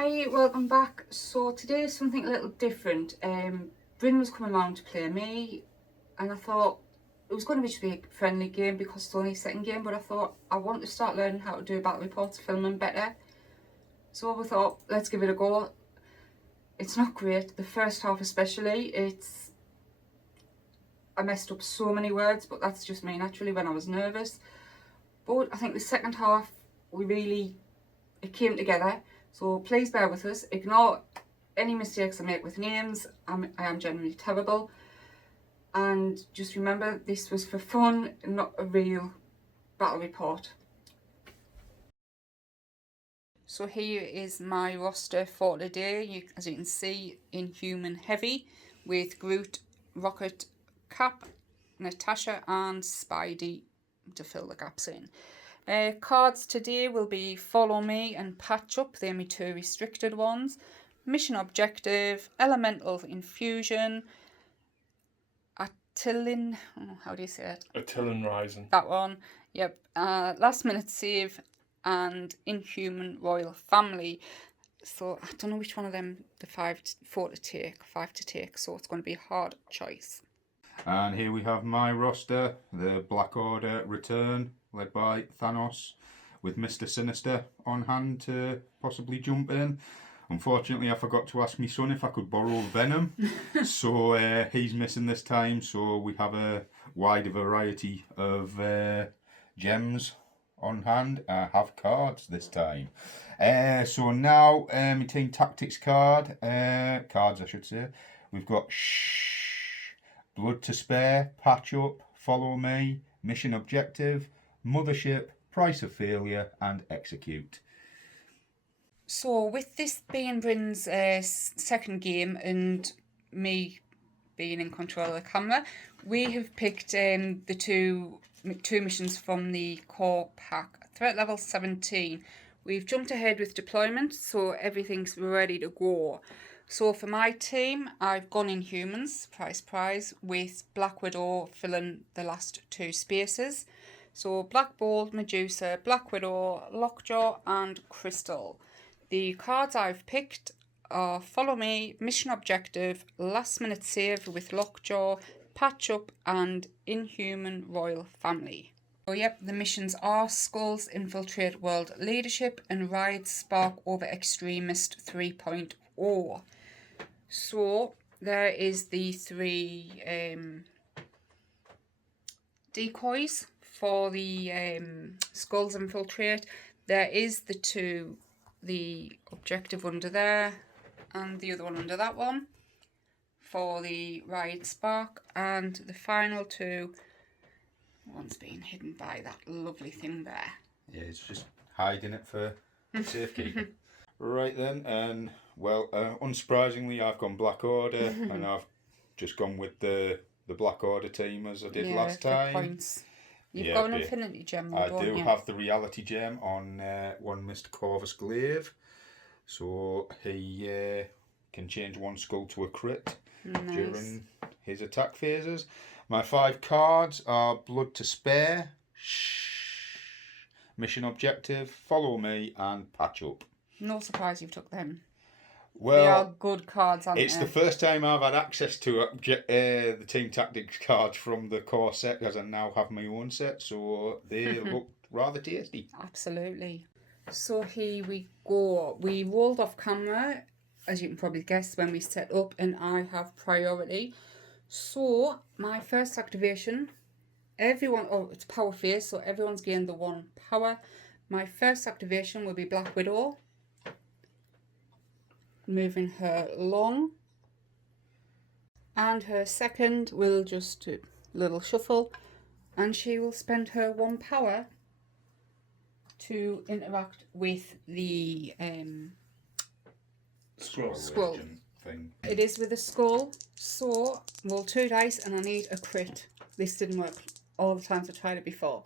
Hi, welcome back. So today is something a little different. Bryn was coming along to play me and I thought it was going to be a friendly game because it's only a second game, but I thought I want to start learning how to do battle reports, filming better. So we thought, let's give it a go. It's not great, the first half especially. I messed up so many words, but that's just me naturally when I was nervous. But I think the second half, it came together. So please bear with us. Ignore any mistakes I make with names. I am generally terrible. And just remember, this was for fun, not a real battle report. So here is my roster for today. As you can see, Inhuman Heavy with Groot, Rocket, Cap, Natasha and Spidey to fill the gaps in. Cards today will be Follow Me and Patch Up. They're my two restricted ones. Mission Objective, Elemental Infusion, Attilan, how do you say it? Attilan Rising. That one, yep. Last Minute Save and Inhuman Royal Family. So I don't know which one of them, the five to take, so it's going to be a hard choice. And here we have my roster, the Black Order return, led by Thanos, with Mr. Sinister on hand to possibly jump in. Unfortunately, I forgot to ask my son if I could borrow Venom, so he's missing this time. So we have a wider variety of gems on hand. I have cards this time. So now my Team Tactics cards I should say. We've got Blood to Spare, Patch Up, Follow Me, Mission Objective, Mothership, Price of Failure and Execute. So with this being Bryn's second game and me being in control of the camera, we have picked the two missions from the core pack. Threat level 17. We've jumped ahead with deployment, so everything's ready to go. So for my team, I've gone Inhumans, prize, with Black Widow filling the last two spaces. So Black Bolt, Medusa, Black Widow, Lockjaw and Crystal. The cards I've picked are Follow Me, Mission Objective, Last Minute Save with Lockjaw, Patch Up and Inhuman Royal Family. So yep, the missions are Skulls Infiltrate World Leadership and Ride Spark Over Extremist 3.0. So there is the three decoys for the Skulls Infiltrate. There is the objective under there and the other one under that one for the Ride Spark, and the final two, one's being hidden by that lovely thing there. Yeah, it's just hiding it for safekeeping. Right then, and well, unsurprisingly, I've gone Black Order, and I've just gone with the Black Order team as I did last time. Points. You've got an Infinity Gem. I do have the Reality Gem on one Mr. Corvus Glaive, so he can change one skull to a crit during his attack phases. My 5 cards are Blood to Spare, Mission Objective, Follow Me and Patch Up. No surprise you've took them. Well, they are good cards, aren't it's the first time I've had access to the Team Tactics cards from the core set, because I now have my own set, so they look rather tasty. Absolutely. So here we go. We rolled off camera, as you can probably guess, when we set up, and I have priority. So my first activation, it's power phase, so everyone's gained the 1 power. My first activation will be Black Widow. Moving her along, and her second will just do a little shuffle, and she will spend her 1 power to interact with the skull thing. It is with a skull, so roll 2 dice and I need a crit. This didn't work all the times I tried it before,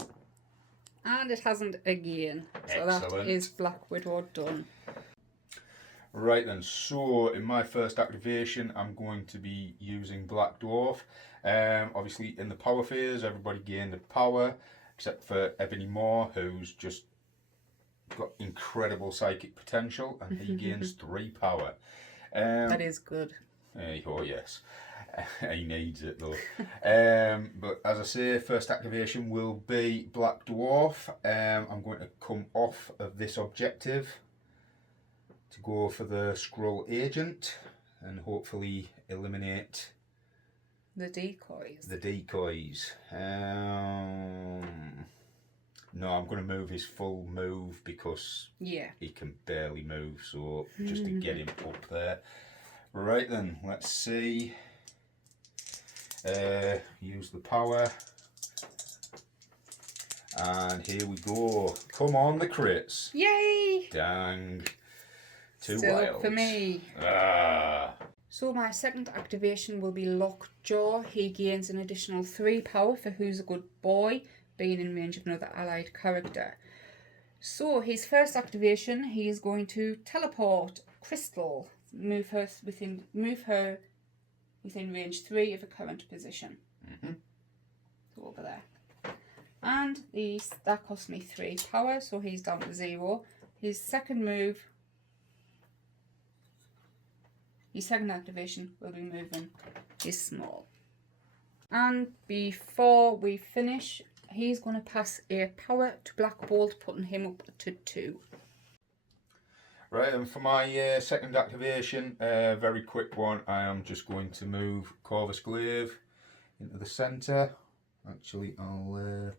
and it hasn't again. So excellent. That is Black Widow done. Right then, so in my first activation I'm going to be using Black Dwarf. Obviously in the power phase everybody gained a power except for Ebony Moore, who's just got incredible psychic potential, and he gains 3 power. That is good. Oh yes, he needs it though. But as I say, first activation will be Black Dwarf. I'm going to come off of this objective to go for the Skrull Agent and hopefully eliminate the decoys. No, I'm going to move his full move because he can barely move, so just to get him up there. Right then, let's see. Use the power. And here we go. Come on, the crits. Yay! Dang. 2 Still wilds. up for me. So my second activation will be Lockjaw. He gains an additional 3 power for Who's a Good Boy, being in range of another allied character. So his first activation, he is going to teleport Crystal, move her within range 3 of a current position. So over there. And that cost me 3 power, so he's down to 0. His second activation will be moving his small. And before we finish, he's going to pass a power to Black Bolt, putting him up to 2. Right, and for my second activation, very quick one, I am just going to move Corvus Glaive into the centre. Actually, I'll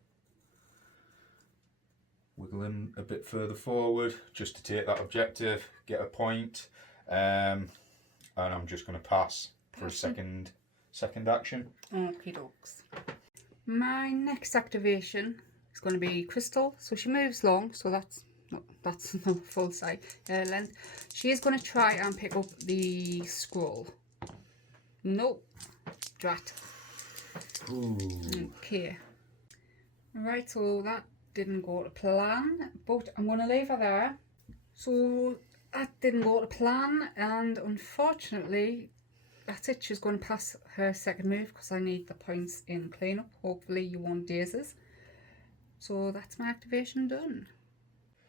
wiggle him a bit further forward just to take that objective, get a point, and I'm just going to pass for a second action. Okie dokes. My next activation is going to be Crystal. So she moves long, so that's not full size length. She is going to try and pick up the scroll. Nope. Drat. Ooh. Okay. Right, so that didn't go to plan, but I'm going to leave her there. So that didn't go to plan, and unfortunately that's it. She's going to pass her second move because I need the points in cleanup. Hopefully you won't dazes. So that's my activation done.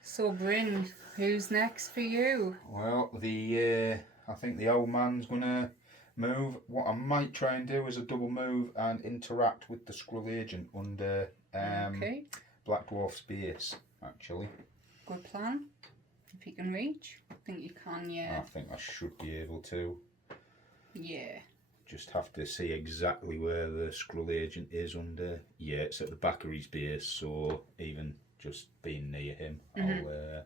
So Bryn, who's next for you? Well, I think the old man's going to move. What I might try and do is a double move and interact with the Skrull Agent under Black Dwarf's base, actually. Good plan. If you can reach. I think you can, yeah. I think I should be able to. Yeah. Just have to see exactly where the Skrull Agent is under. Yeah, it's at the back of his base, so even just being near him, he'll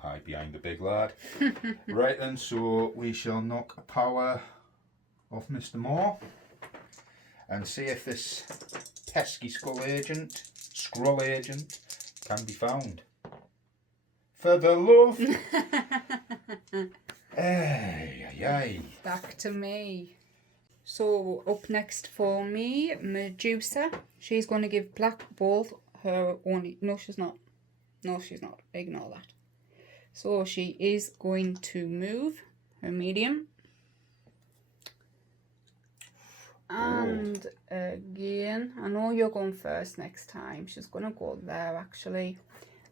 hide behind the big lad. Right then, so we shall knock a power off Mr. Moore and see if this pesky Skrull Agent can be found. For the love! Ay. Back to me. So up next for me, Medusa. She's going to give Black Bolt her only... No, she's not. Ignore that. So she is going to move her medium. And again, I know you're going first next time. She's going to go there actually.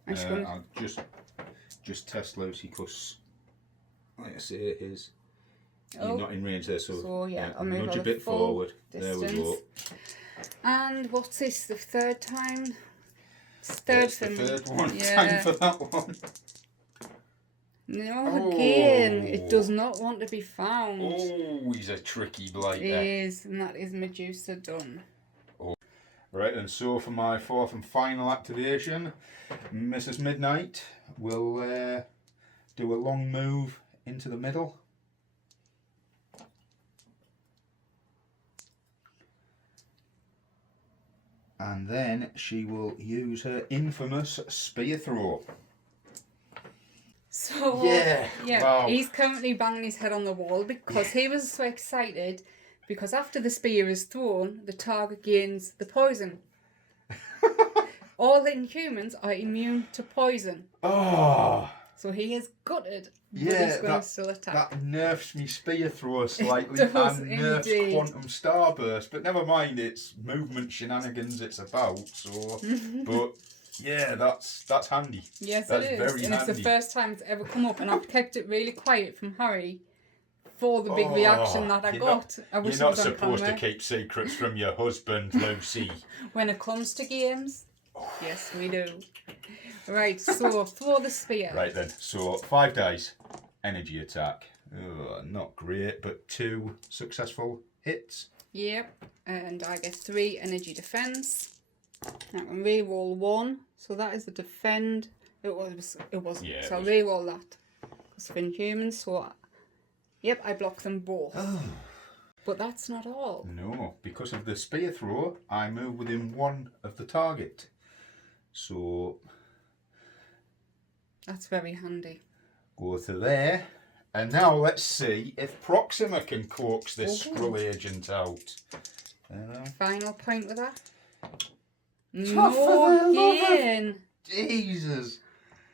And she's going to... I'll just test Lucy because, like I say, you're not in range there, so yeah, I'll move nudge a bit forward. Distance. There we go. And what's this? The third time? It's the third one. Yeah. Time for that one. No, again, it does not want to be found. Oh, he's a tricky blighter. It is, and that is Medusa done. Oh. Right, and so for my fourth and final activation, Mrs. Midnight will do a long move into the middle. And then she will use her infamous spear throw. So, wow. He's currently banging his head on the wall because he was so excited because after the spear is thrown, the target gains the poison. All Inhumans are immune to poison. Oh. So he is gutted, but Yeah, he's going to still attack. that nerfs me spear throw slightly It does, and nerfs indeed. quantum starburst, but never mind, it's movement shenanigans it's about, so but Yeah, that's handy. Yes, That's it is. very And handy. it's the first time it's ever come up, and I've kept it really quiet from Harry for the big reaction that I got. I wish You're it not was on supposed to camera. keep secrets from your husband, Lucy. When it comes to games, yes, we do. Right, so throw the spear. Right then, so 5 days, energy attack. Not great, but 2 successful hits. Yep, and I get 3 energy defense. Now I can re-roll 1, so that is the defend. It wasn't. Yeah, So I'll re-roll that. Because of Inhumans, so yep, I block them both. But that's not all. No, because of the spear throw, I move within 1 of the target. So That's very handy. go to there. And now let's see if Proxima can coax this Skrull agent out. Final point with that. Tough for the love gain. Jesus.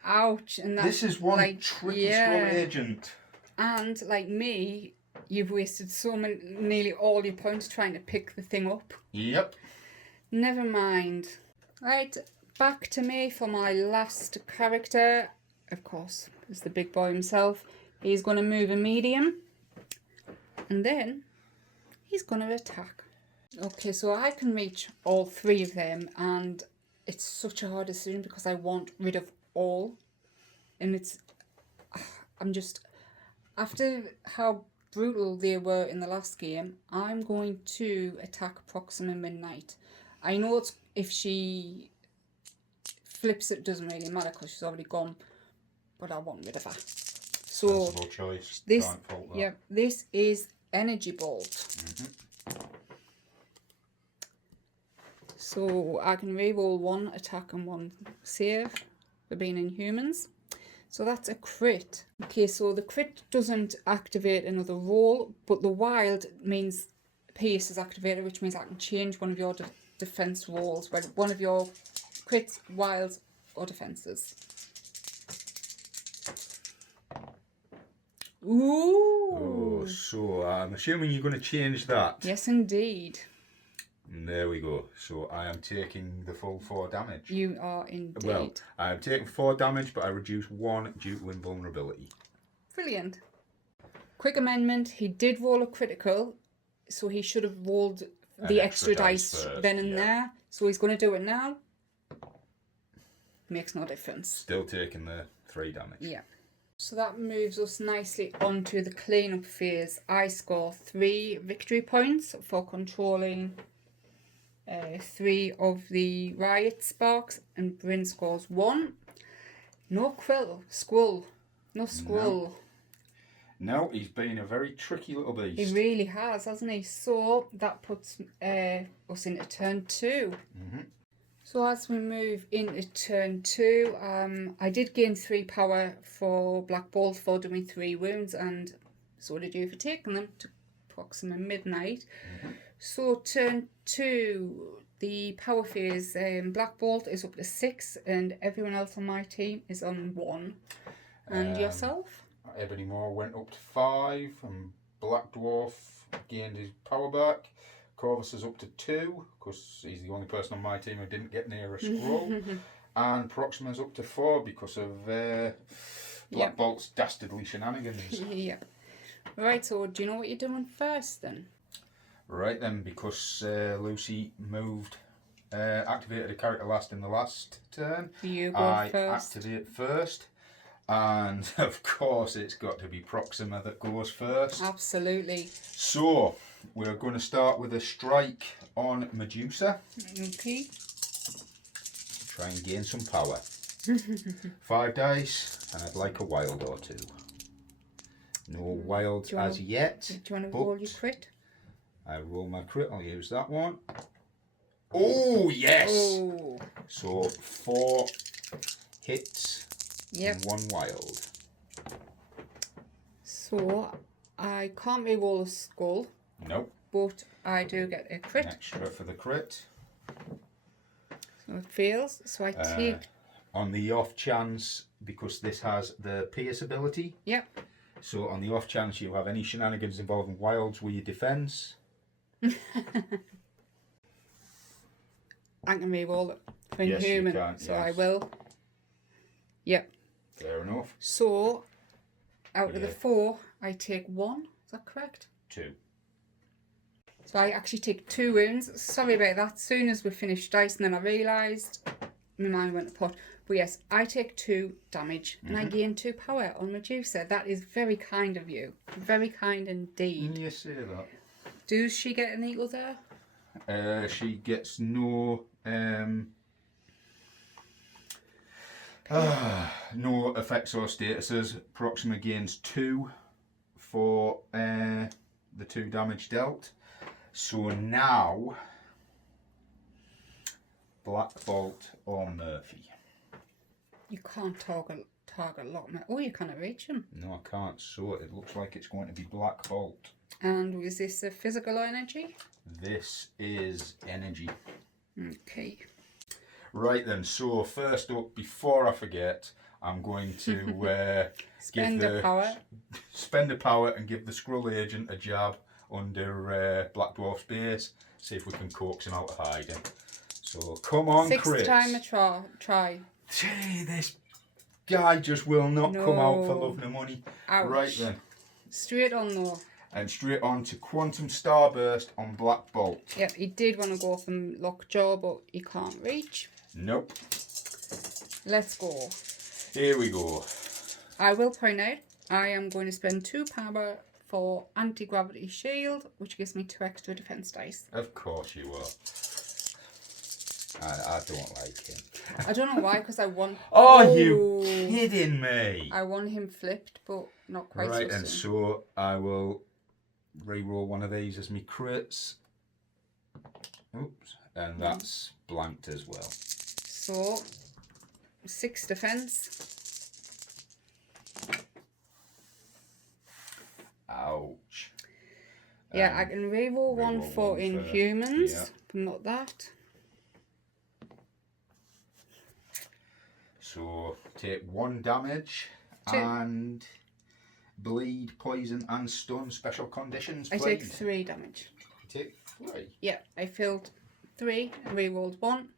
Ouch. And that's This is one like, tricky Skrull agent. And like me, you've wasted nearly all your points trying to pick the thing up. Yep. Never mind. Right, back to me for my last character. Of course, it's the big boy himself. He's going to move a medium. And then he's going to attack. Okay, so I can reach all 3 of them. And it's such a hard decision because I want rid of all. And I'm just... After how brutal they were in the last game, I'm going to attack Proxima Midnight. I know if she flips it, doesn't really matter because she's already gone, but I want rid of her. So sensible choice. this is Energy Bolt. So I can re-roll 1 attack and 1 save for being Inhumans. So that's a crit. Okay, so the crit doesn't activate another roll, but the wild means Pierce is activated, which means I can change one of your defense rolls, whether one of your crits, wilds, or defenses. Ooh. Oh, so I'm assuming you're going to change that. Yes, indeed. And there we go. So I am taking the full 4 damage. You are indeed. Well, I am taking 4 damage, but I reduce 1 due to invulnerability. Brilliant. Quick amendment, he did roll a critical, so he should have rolled the extra dice first, then and there. So he's going to do it now. Makes no difference. Still taking the 3 damage. Yeah. So that moves us nicely onto the cleanup phase. I score 3 victory points for controlling 3 of the riot sparks, and Bryn scores 1. No Skrull. No Skrull. No, he's been a very tricky little beast. He really has, hasn't he? So that puts us into turn 2. So as we move into turn 2, I did gain 3 power for Black Bolt for doing 3 wounds, and so did you for taking them to Proxima Midnight. So turn 2, the power phase, Black Bolt is up to 6, and everyone else on my team is on 1. And yourself? Ebony Moore went up to 5, and Black Dwarf gained his power back. Corvus is up to 2, because he's the only person on my team who didn't get near a scroll. And Proxima's up to 4 because of Black Bolt's dastardly shenanigans. Yeah. Right, so do you know what you're doing first then? Right then, because Lucy activated a character last in the last turn, You go I first. activate first. And of course it's got to be Proxima that goes first. Absolutely. So we're going to start with a strike on Medusa. Okay. Try and gain some power. 5 dice, and I'd like a wild or 2. No wilds as yet. Do you want to roll your crit? I roll my crit, I'll use that one. Oh, yes! Oh. So 4 hits. Yep. And 1 wild. So I can't re-roll a skull. Nope. But I do get a crit. Extra for the crit. So it fails. So I take... On the off chance, because this has the Pierce ability. Yep. So on the off chance you have any shenanigans involving wilds with your defence. I can re-roll it. for Yes, you Inhuman. can, So I yes. will. Yep. Fair enough. So, out of the Yeah. 4, I take 1. Is that correct? 2. So I actually take 2 wounds. Sorry about that. As soon as we finished dice, and then I realised my mind went to pot. But yes, I take 2 damage and I gain 2 power on Medusa. That is very kind of you. Very kind indeed. You say that. Does she get any other? She gets no no effects or statuses. Proxima gains 2 for the 2 damage dealt. So now Black Bolt or Murphy. You can't target Lockman. Oh, you cannot reach him. No, I can't. So it looks like it's going to be Black Bolt. And is this a physical energy? This is energy. Okay. Right then, so first up, before I forget, I'm going to Spend a power. Spend a power and give the Skrull agent a jab under Black Dwarf's base. See if we can coax him out of hiding. So come on, 6th Chris. time a try. Gee, this guy just will not come out for love nor money. Ouch. Right then. Straight on though. And straight on to Quantum Starburst on Black Bolt. Yep, he did want to go for Lockjaw, but he can't reach. Nope. Let's go. Here we go. I will point out, I am going to spend 2 power for anti-gravity shield, which gives me 2 extra defense dice. Of course you will. I don't like him. I don't know why, because I want... Oh, you kidding me? I want him flipped, but not quite Right, so and soon. so I will re-roll one of these as me crits. Oops. And that's blanked as well. So, 6 defense. Ouch. Yeah, I can re-roll one re-roll for one for- Inhumans, yeah. but not that. So take 1 damage 2. and bleed, poison and stun special conditions, I please. take 3 damage. You take 3. Yeah, I filled 3 and re-rolled 1.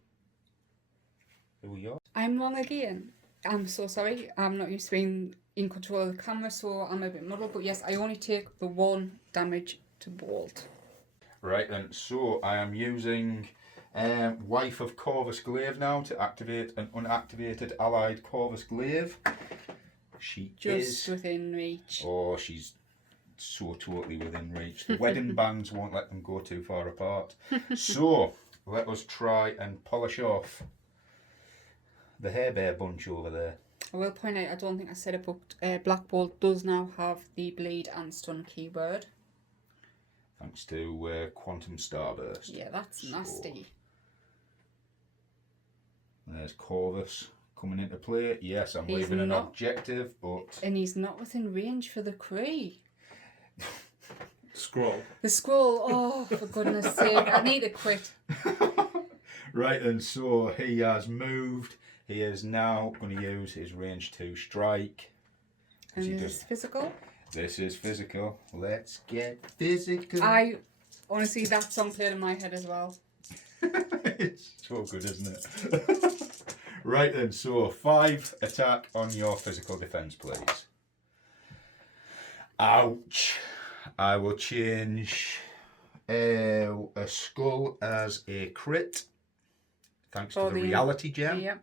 Who are you? I'm wrong again. I'm so sorry. I'm not used to being in control of the camera, so I'm a bit muddled. But yes, I only take the 1 damage to bolt. Right then, so I am using Wife of Corvus Glaive now to activate an unactivated allied Corvus Glaive. She Just is... within reach. Oh, she's so totally within reach. The wedding bands won't let them go too far apart. So, let us try and polish off the Hair Bear bunch over there. I will point out, I don't think I said it, but Black Bolt does now have the bleed and stun keyword. Thanks to Quantum Starburst. Yeah, that's So, nasty. there's Corvus coming into play. Yes, I'm He's leaving an not- objective, but... And he's not within range for the Kree. Scroll. The scroll, oh, for goodness sake, I need to quit. Right, and so he has moved. He is now going to use his range 2 strike. And He this just- is physical. This is physical. Let's get physical. I honestly, that song played in my head as well. It's so good, isn't it? Right then, so 5 attack on your physical defense, please. Ouch. I will change a skull as a crit. Thanks to For the the- reality gem. Yep.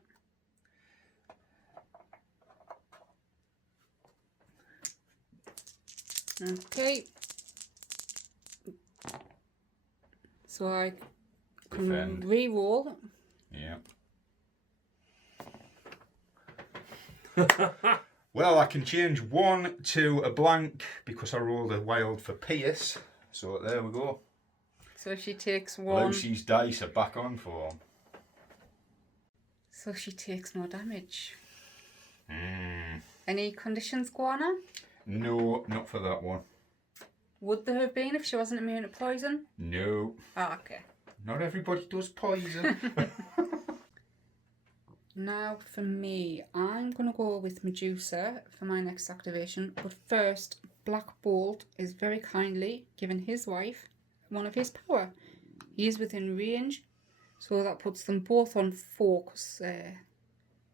Okay. So I can Defend. re-roll. Yeah. Well, I can change 1 to a blank because I rolled a wild for Pierce. So there we go. So she takes 1. Lucy's dice are back on form. So she takes no damage. Mm. Any conditions go on her? No, not for that one. Would there have been if she wasn't immune to poison? No. Ah, okay. Not everybody does poison. Now for me, I'm going to go with Medusa for my next activation. But first, Black Bolt is very kindly giving his wife one of his power. He is within range So that puts them both on 4 because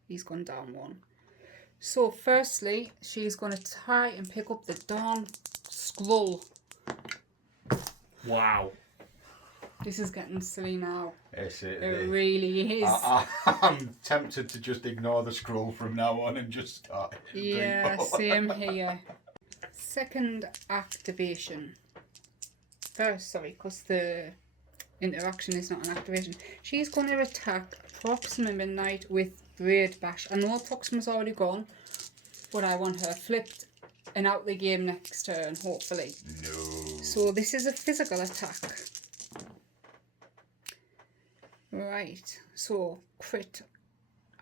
he's gone down 1. So firstly, she's going to try and pick up the darn scroll. Wow. This is getting silly now. Yes, It really is. I'm tempted to just ignore the scroll from now on and just start. Yeah, same here. Second activation. First, sorry, because the interaction is not an activation. She's going to attack Proxima Midnight with Braid Bash. I know Proxima's already gone, but I want her flipped and out the game next turn, hopefully. No. So this is a physical attack. Right, so crit.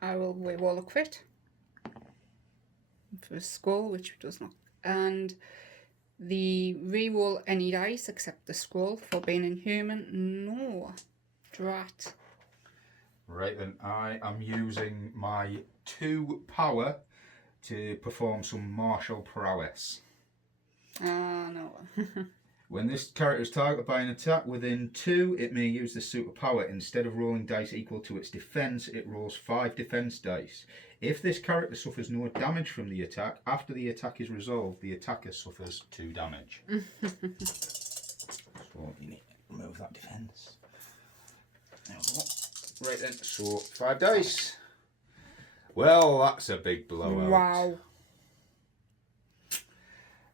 I will re-roll a crit for a skull, which does not. And the re-roll any dice except the scroll for being inhuman. No. Drat. Right then, I am using my 2 power to perform some martial prowess. No. When this character is targeted by an attack within 2, it may use the superpower. Instead of rolling dice equal to its defense, it rolls 5 defense dice. If this character suffers no damage from the attack, after the attack is resolved, the attacker suffers 2 damage. So you need to remove that defense. There we go. Right then, so 5 dice. Well, that's a big blowout. Wow.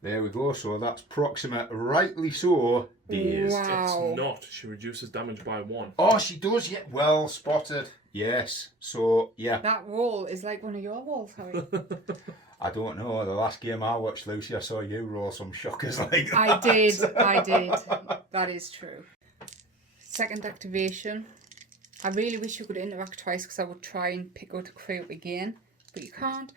There we go, so that's Proxima, rightly so, dazed. Wow. It's not. She reduces damage by 1. Oh, she does, yeah. Well spotted. Yes, so, yeah. That roll is like one of your rolls, Harry. I don't know, the last game I watched, Lucy, I saw you roll some shockers like that. I did. That is true. Second activation. I really wish you could interact twice because I would try and pick out the crate again, but you can't.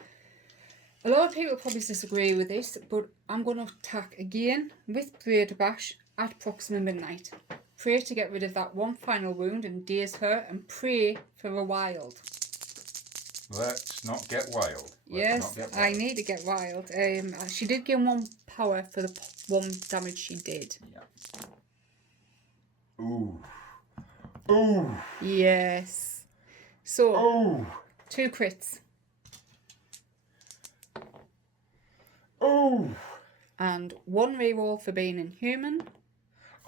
A lot of people probably disagree with this, but I'm going to attack again with Braid Bash at Proxima Midnight. Pray to get rid of that 1 final wound and daze her, and pray for a wild. Let's not get wild. Yes, I need to get wild. She did gain 1 power for the 1 damage she did. Yeah. Ooh. Ooh. Yes. So, Ooh. 2 crits. Ooh. And 1 reroll for being inhuman.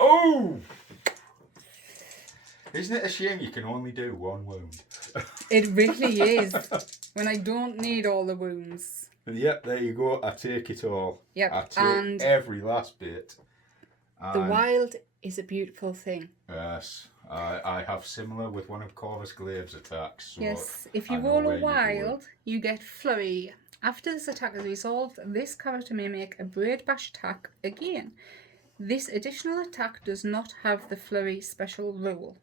Ooh. Isn't it a shame you can only do 1 wound? It really is. When I don't need all the wounds. Yep, there you go. I take it all. Yep, I take and every last bit. the wild is a beautiful thing. Yes, I have similar with one of Corvus Glaive's attacks. So Yes, if you I know roll where a you're going. wild, you get flurry. After this attack is resolved, this character may make a Braid Bash attack again. This additional attack does not have the flurry special rule.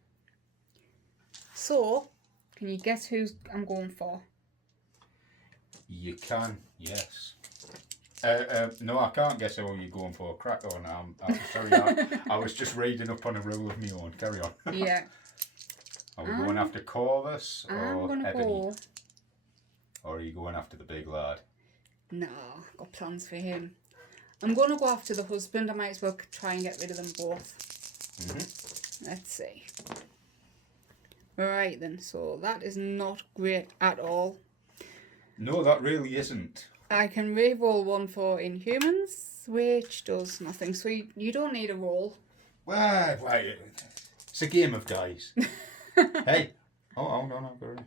So, can you guess who I'm going for? You can, yes. No, I can't guess who you're going for. Crack on. I'm sorry. I was just reading up on a rule of my own. Carry on. Yeah. Are we going after Corvus I'm or going to Ebony? go... Or are you going after the big lad? No, I've got plans for him. I'm going to go after the husband. I might as well try and get rid of them both. Let's see. Right then, so that is not great at all. No, that really isn't. I can re-roll 1 for Inhumans, which does nothing. So you don't need a roll. Well, it's a game of dice. Hey. Oh, hold on. I've got it.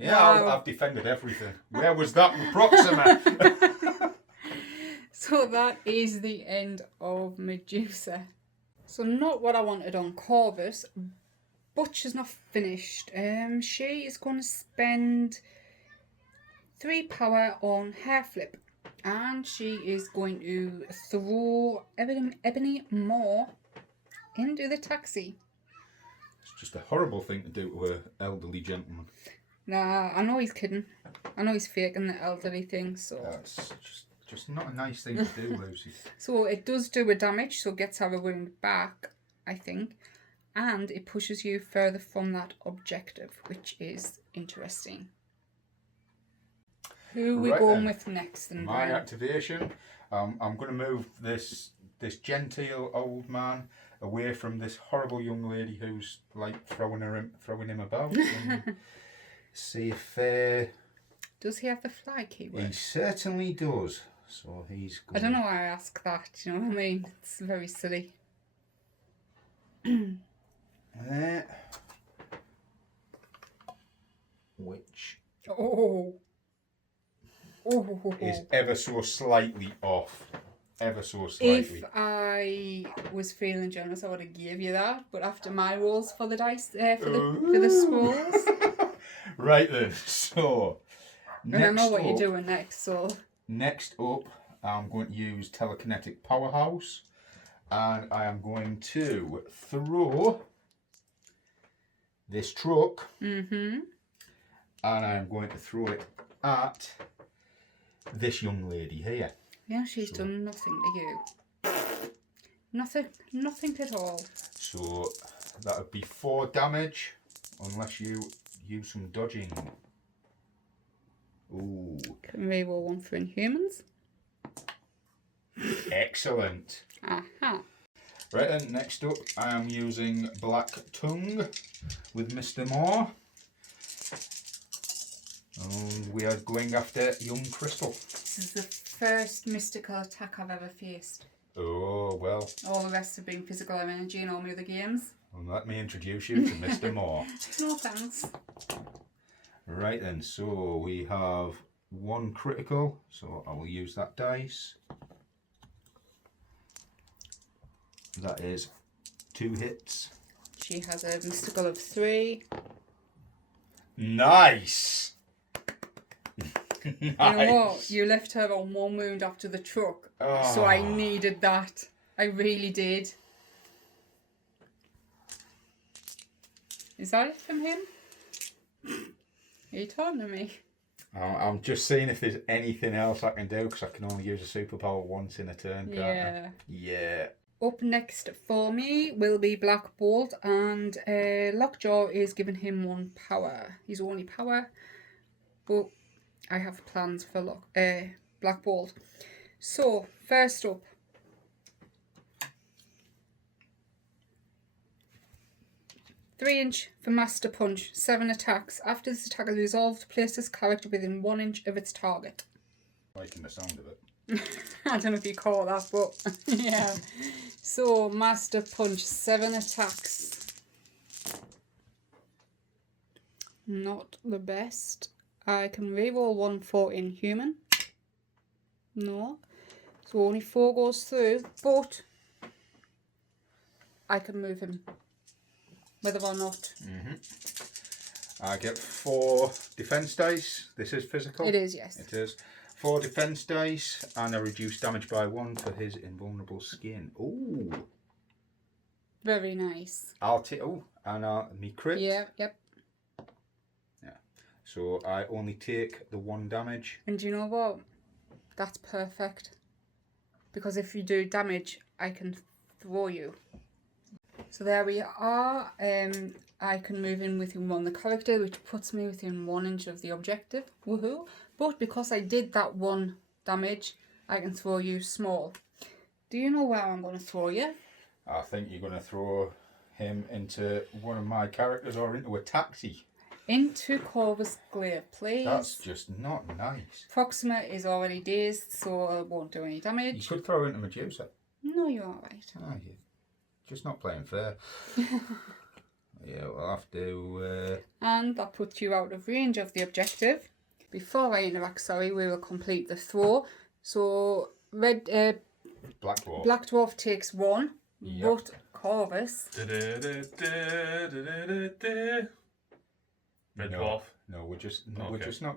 Yeah, Wow. I've defended everything. Where was that with Proxima? So that is the end of Medusa. So not what I wanted on Corvus, but she's not finished. She is going to spend 3 power on Hair Flip, and she is going to throw Ebony Moore into the taxi. It's just a horrible thing to do to an elderly gentleman. Nah, I know he's kidding. I know he's faking the elderly thing, so... That's just not a nice thing to do, Lucy. So it does do a damage, so gets our wound back, I think. And it pushes you further from that objective, which is interesting. Who are we Right going then. with next? Then, My Bryn? activation. I'm going to move this genteel old man away from this horrible young lady who's like throwing him about. And see if Does he have the fly keyword? he certainly does. So he's I don't know why I ask that, you know what I mean? It's very silly. Which Oh. is ever so slightly off. Ever so slightly. If I was feeling generous, I would have gave you that. But after my rolls for the dice, for the scrolls, Right then, so and I know what you're up- doing next. So Next up, I'm going to use Telekinetic Powerhouse, and I am going to throw this truck, and I am going to throw it at this young lady here. yeah, she's done nothing to you. Nothing at all. So that would be 4 damage, unless you use some dodging. Ooh, Can we roll one for Inhumans? excellent. Aha. Right then, next up I am using Black Tongue with Mr. Moore. And we are going after young Crystal. This is the first mystical attack I've ever faced. Oh, well, All the rest have been physical energy in all my other games. well, let me introduce you to Mr. Moore. No thanks. Right then, so we have 1 critical, so I will use that dice. That is 2 hits. She has a mystical of 3. Nice! Nice. You know what? You left her on 1 wound after the truck. So I needed that. I really did. Is that it from him? Are you talking to me? I'm just seeing if there's anything else I can do, because I can only use a superpower once in a turn, can't I? Yeah. Up next for me will be Black Bolt, and Lockjaw is giving him 1 power. He's only power, but I have plans for Black Bolt. So, first up, "3" for Master Punch, 7 attacks. After this attack is resolved, place this character within 1 inch of its target. Liking the sound of it. I don't know if you call that, but yeah. So, Master Punch, 7 attacks. Not the best. I can reroll 1 for Inhuman. No. So only 4 goes through, but I can move him. Whether or not. I get 4 defense dice. This is physical. It is, yes. It is. 4 defense dice, and I reduce damage by 1 for his invulnerable skin. Ooh. Very nice. I'll take. Oh, and me crit. Yeah, yep. Yeah. So I only take the 1 damage. And do you know what? That's perfect. Because if you do damage, I can throw you. So there we are. I can move in within 1 the character, which puts me within 1 inch of the objective. Woohoo! But because I did that 1 damage, I can throw you small. Do you know where I'm going to throw you? I think you're going to throw him into one of my characters or into a taxi. Into Corvus Glaive, please. That's just not nice. Proxima is already dazed, so it won't do any You damage. could throw into Medusa. No, you're alright. Oh, you're just not playing fair. Yeah, we'll have to... And that puts you out of range of the objective. Before I interact, we will complete the throw. So, Black Dwarf. Black Dwarf takes 1, Yep. but Corvus... Red Dwarf. No, we're just Okay. not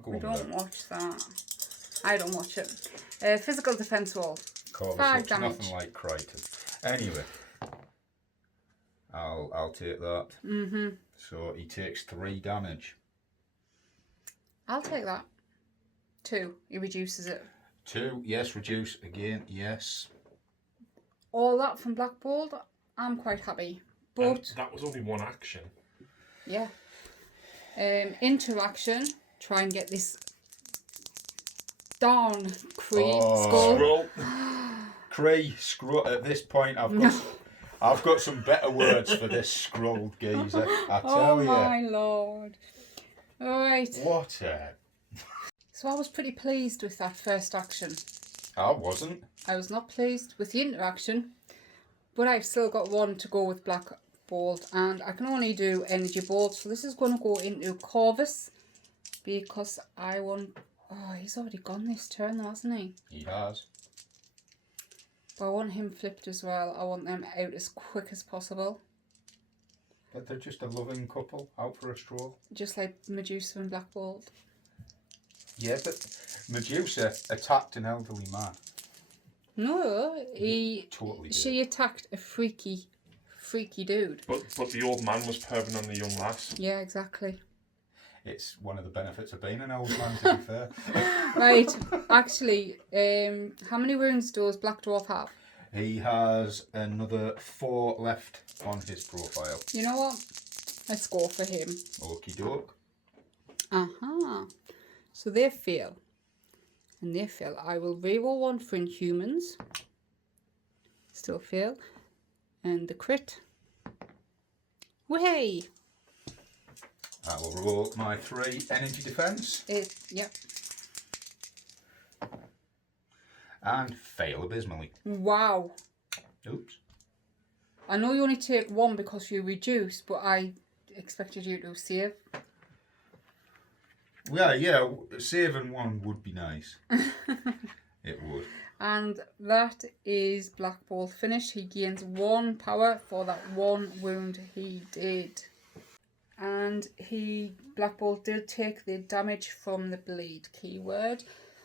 We going there. don't watch that. I don't watch it. Physical defense roll. Corvus 5 looks damage. nothing like Crichton. Anyway, I'll take that. So he takes 3 damage. I'll take that. 2. He reduces it. 2, yes, reduce again, yes. All that from Black Bolt, I'm quite happy. And But, that was only 1 action. yeah. Interaction. Try and get this darn Cree skull. Scroll. Cree, screw at this point. I've got some better words for this scrolled geezer, I tell Oh you. my lord. Alright. What a... So I was pretty pleased with that first action. I wasn't. I was not pleased with the interaction, but I've still got one to go with Black Bolt, and I can only do Energy Bolt, so this is going to go into Corvus, because I want... Oh, he's already gone this turn though, hasn't he? He has. But I want him flipped as well. I want them out as quick as possible. But they're just a loving couple, out for a stroll. Just like Medusa and Black Bolt. Yeah, but Medusa attacked an elderly man. No, Totally did. she attacked a freaky dude. But the old man was perving on the young lass. Yeah, exactly. It's one of the benefits of being an old man, to be fair. Right, actually, how many wounds does Black Dwarf have? He has another 4 left on his profile. You know what? Let's go for him. Okie doke. Aha. So they fail. And they fail. I will reroll one for Inhumans. Still fail. And the crit. Way! I will roll my 3 energy defence. Yep. And fail abysmally. Wow. Oops. I know you only take 1 because you reduce, but I expected you to save. Well, yeah, saving 1 would be nice. It would. And that is Black Bolt finished. He gains 1 power for that 1 wound he did. And Black Bolt did take the damage from the bleed keyword.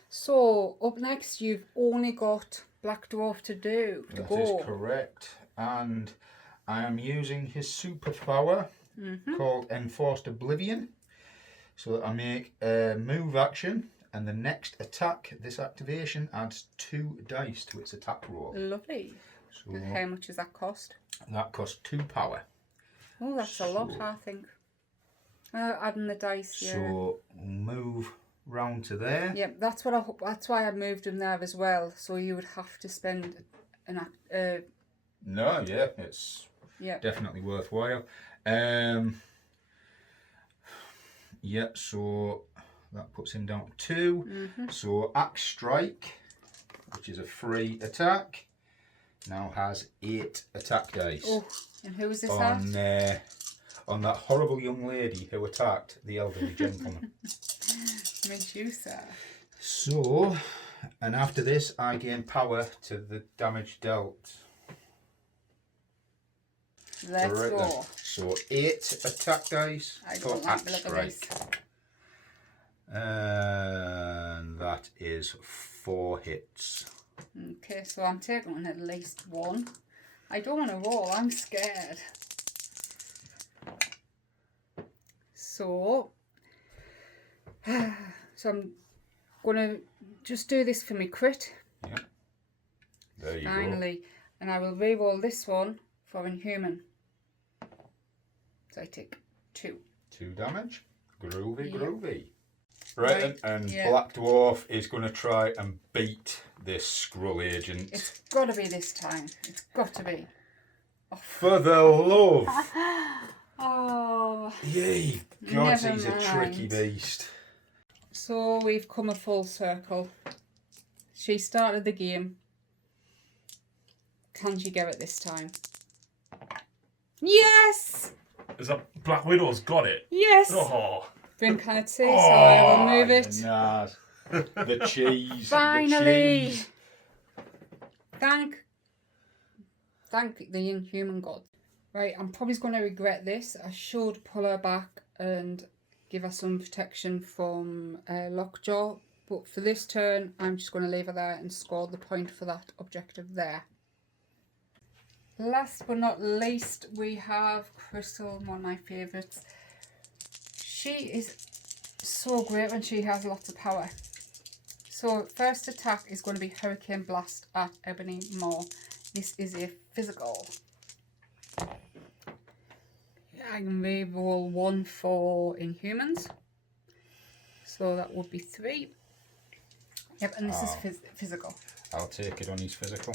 So up next you've only got Black Dwarf to go. That is correct. And I am using his superpower called Enforced Oblivion. So that I make a move action, and the next attack, this activation adds 2 dice to its attack roll. Lovely. So How much does that cost? that costs 2 power. Oh, that's a lot, I think. Adding the dice, yeah. So we'll move round to there. Yeah, that's why I moved him there as well. So you would have to spend an No, yeah, it's definitely worthwhile. Yeah, so that puts him down to 2. So Axe Strike, which is a free attack, now has 8 attack dice. Oh, and who was this at? On that horrible young lady who attacked the elderly gentleman. Medusa. So, and after this, I gain power to the damage dealt. Let's go. Then. So 8 attack dice for Axe Strike. And that is 4 hits. Okay, so I'm taking at least 1. I don't want to roll, I'm scared. So I'm going to just do this for me crit. Yeah. There you Finally. And I will reroll this one for Inhuman. So I take 2. 2 damage. Groovy, Yeah. groovy. Right, and Black Dwarf is going to try and beat this Skrull agent. It's got to be this time. It's got to be. Oh. For the love! Oh. Yay! God, Never he's a tricky mind. beast. So we've come a full circle. She started the game. Can she get it this time? Yes! Is that Black Widow's got it? Yes! Oh. Bryn can't see, so I will move it. Nah. The cheese. Finally! The cheese. Thank the Inhuman God. Right, I'm probably going to regret this. I should pull her back and give her some protection from Lockjaw. But for this turn, I'm just going to leave her there and score the point for that objective there. Last but not least, we have Crystal, one of my favourites. She is so great when she has lots of power. So first attack is going to be Hurricane Blast at Ebony Maw. This is a physical. I can reroll 1 for Inhumans. So that would be 3. Yep, and this is physical. I'll take it on his physical.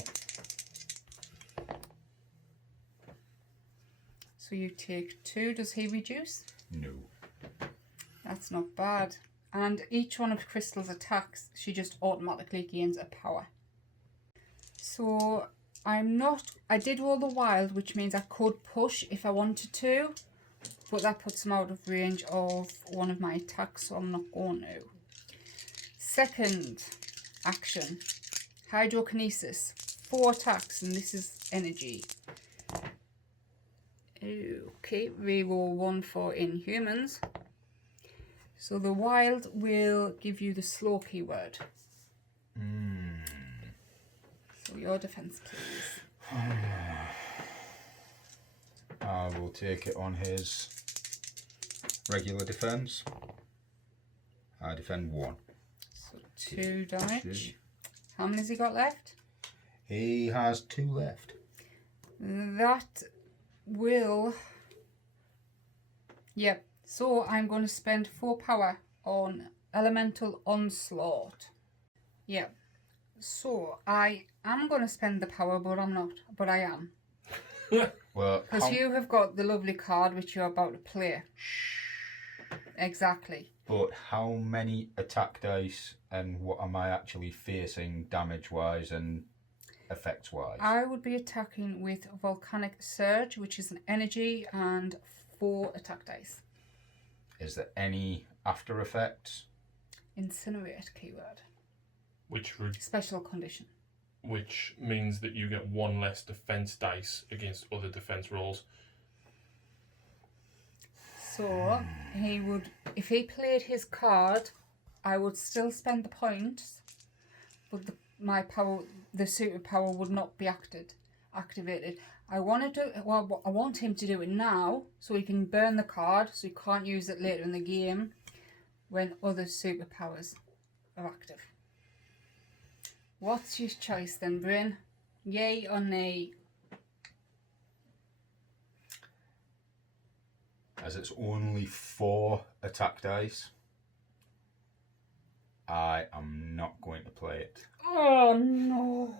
So you take 2. Does he reduce? No. That's not bad. And each one of Crystal's attacks, she just automatically gains a power. So I did roll the wild, which means I could push if I wanted to, but that puts him out of range of one of my attacks, so I'm not going to. Second action, hydrokinesis. 4 attacks, and this is energy. Okay, reroll 1 for Inhumans. So the wild will give you the slow keyword. So your defense, please. I will take it on his regular defense. I defend 1. So 2 damage. 2. How many has he got left? He has 2 left. That will... Yep. So I'm going to spend 4 power on Elemental Onslaught. Yep. So I am going to spend the power, but I'm not. But I am. Well, Because you have got the lovely card which you're about to play. Exactly. But how many attack dice and what am I actually facing damage-wise and effects-wise? I would be attacking with Volcanic Surge, which is an energy, and 4 attack dice. Is there any after effects? Incinerate keyword. Which Special condition. means that you get 1 less defense dice against other defense rolls. So he would, if he played his card, I would still spend the points, but my power, the superpower would not be activated. I want him to do it now, so he can burn the card, so he can't use it later in the game when other superpowers are active. What's your choice then, Bryn? Yay or nay? As it's only 4 attack dice, I am not going to play it. Oh no!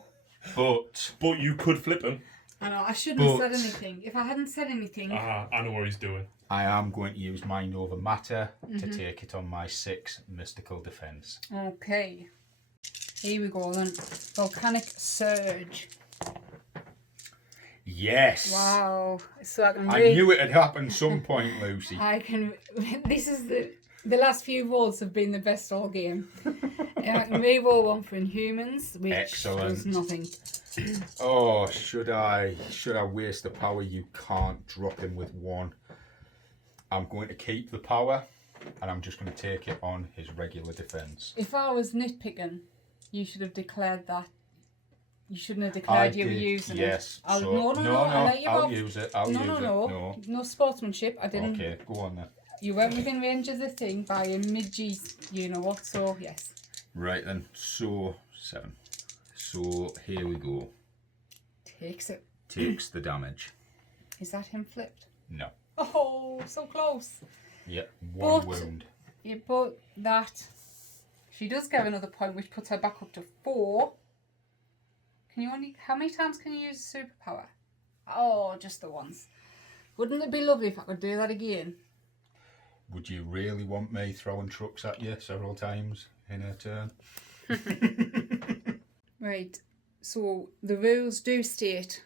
But you could flip him. I know, I shouldn't have said anything. If I hadn't said anything... I know what he's doing. I am going to use Mind Over Matter to take it on my 6 mystical defense. Okay. Here we go then. Volcanic Surge. Yes! Wow. So I can I knew it had happened some point, Lucy. I can... This is the last few rolls have been the best all game. I can re-roll 1 for Inhumans, which Excellent. does nothing. Oh, should I waste the power? You can't drop him with 1. I'm going to keep the power, and I'm just going to take it on his regular defense. If I was nitpicking, you should have declared that. You shouldn't have declared you were using yes. it. No, I'll let you I'll off. use it. I'll use it. No sportsmanship. I didn't. Okay, go on then. You went within range of the thing by a mid-G's, you know what, so yes. Right then, so 7. So here we go. Takes it. Takes the damage. Is that him flipped? No. Oh, so close. Yep, 1 But- wound. Yeah, but that, she does get another point, which puts her back up to 4. How many times can you use a superpower? Oh, just the once. Wouldn't it be lovely if I could do that again? Would you really want me throwing trucks at you several times in a turn? Right, so the rules do state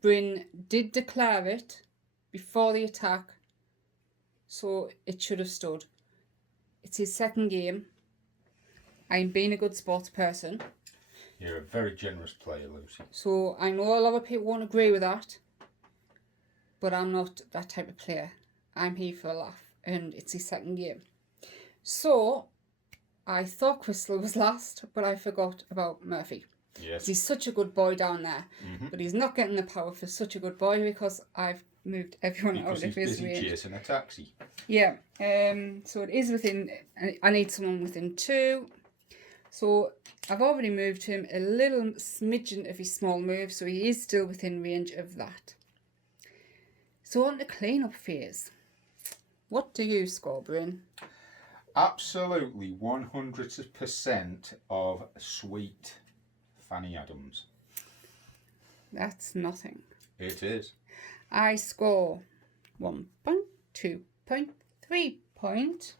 Bryn did declare it before the attack, so it should have stood. It's his second game. I'm being a good sports person, You're a very generous player, Lucy. so I know a lot of people won't agree with that, but I'm not that type of player. I'm here for a laugh, and it's his second game. So, I thought Crystal was last, but I forgot about Murphy. Yes. He's such a good boy down there, but he's not getting the power for such a good boy because I've moved everyone Because out of he's his busy range. chasing a taxi. Yeah, so it is within, I need someone within 2. So I've already moved him a little smidgen of his small move, so he is still within range of that. So on the clean-up phase. What do you score, Bryn? Absolutely 100% of sweet Fanny Adams. That's nothing. It is. I score 1 point, 2 point, 3 point,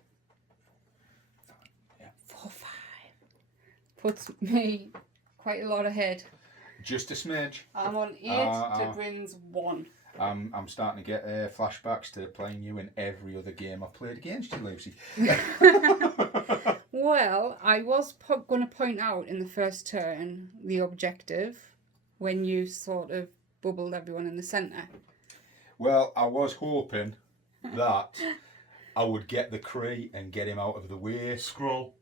4, 5. Puts me quite a lot ahead. Just a smidge. I'm on 8 to Bryn's 1. I'm starting to get flashbacks to playing you in every other game I've played against you, Lucy. Well, I was going to point out in the first turn the objective when you sort of bubbled everyone in the centre. Well, I was hoping that I would get the Cree and get him out of the way. Scroll.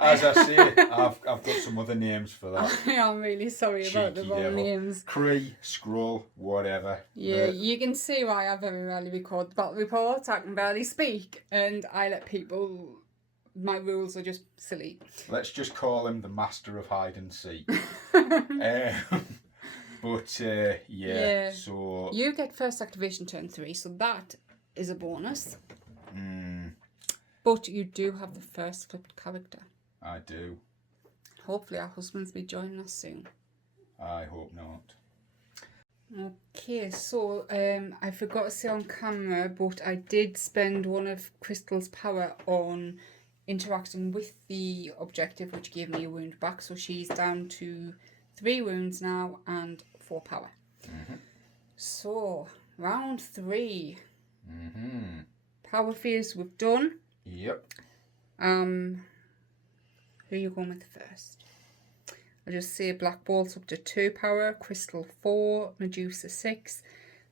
As I say, I've got some other names for that. I'm really sorry about the Cheeky wrong devil. names. Cree, Scroll, whatever. Yeah, you can see why I very rarely record the battle reports. I can barely speak, and I let people. My rules are just silly. Let's just call him the master of hide and seek. But yeah, so you get first activation turn 3, so that is a bonus. But you do have the first flipped character. I do. Hopefully our husbands will be joining us soon. I hope not. Okay, so I forgot to say on camera, but I did spend one of Crystal's power on interacting with the objective, which gave me a wound back. So she's down to 3 wounds now and 4 power. So, round 3. Power phase we've done. Yep. Who are you going with first? I'll just say Black Bolt's up to 2 power, Crystal 4, Medusa 6,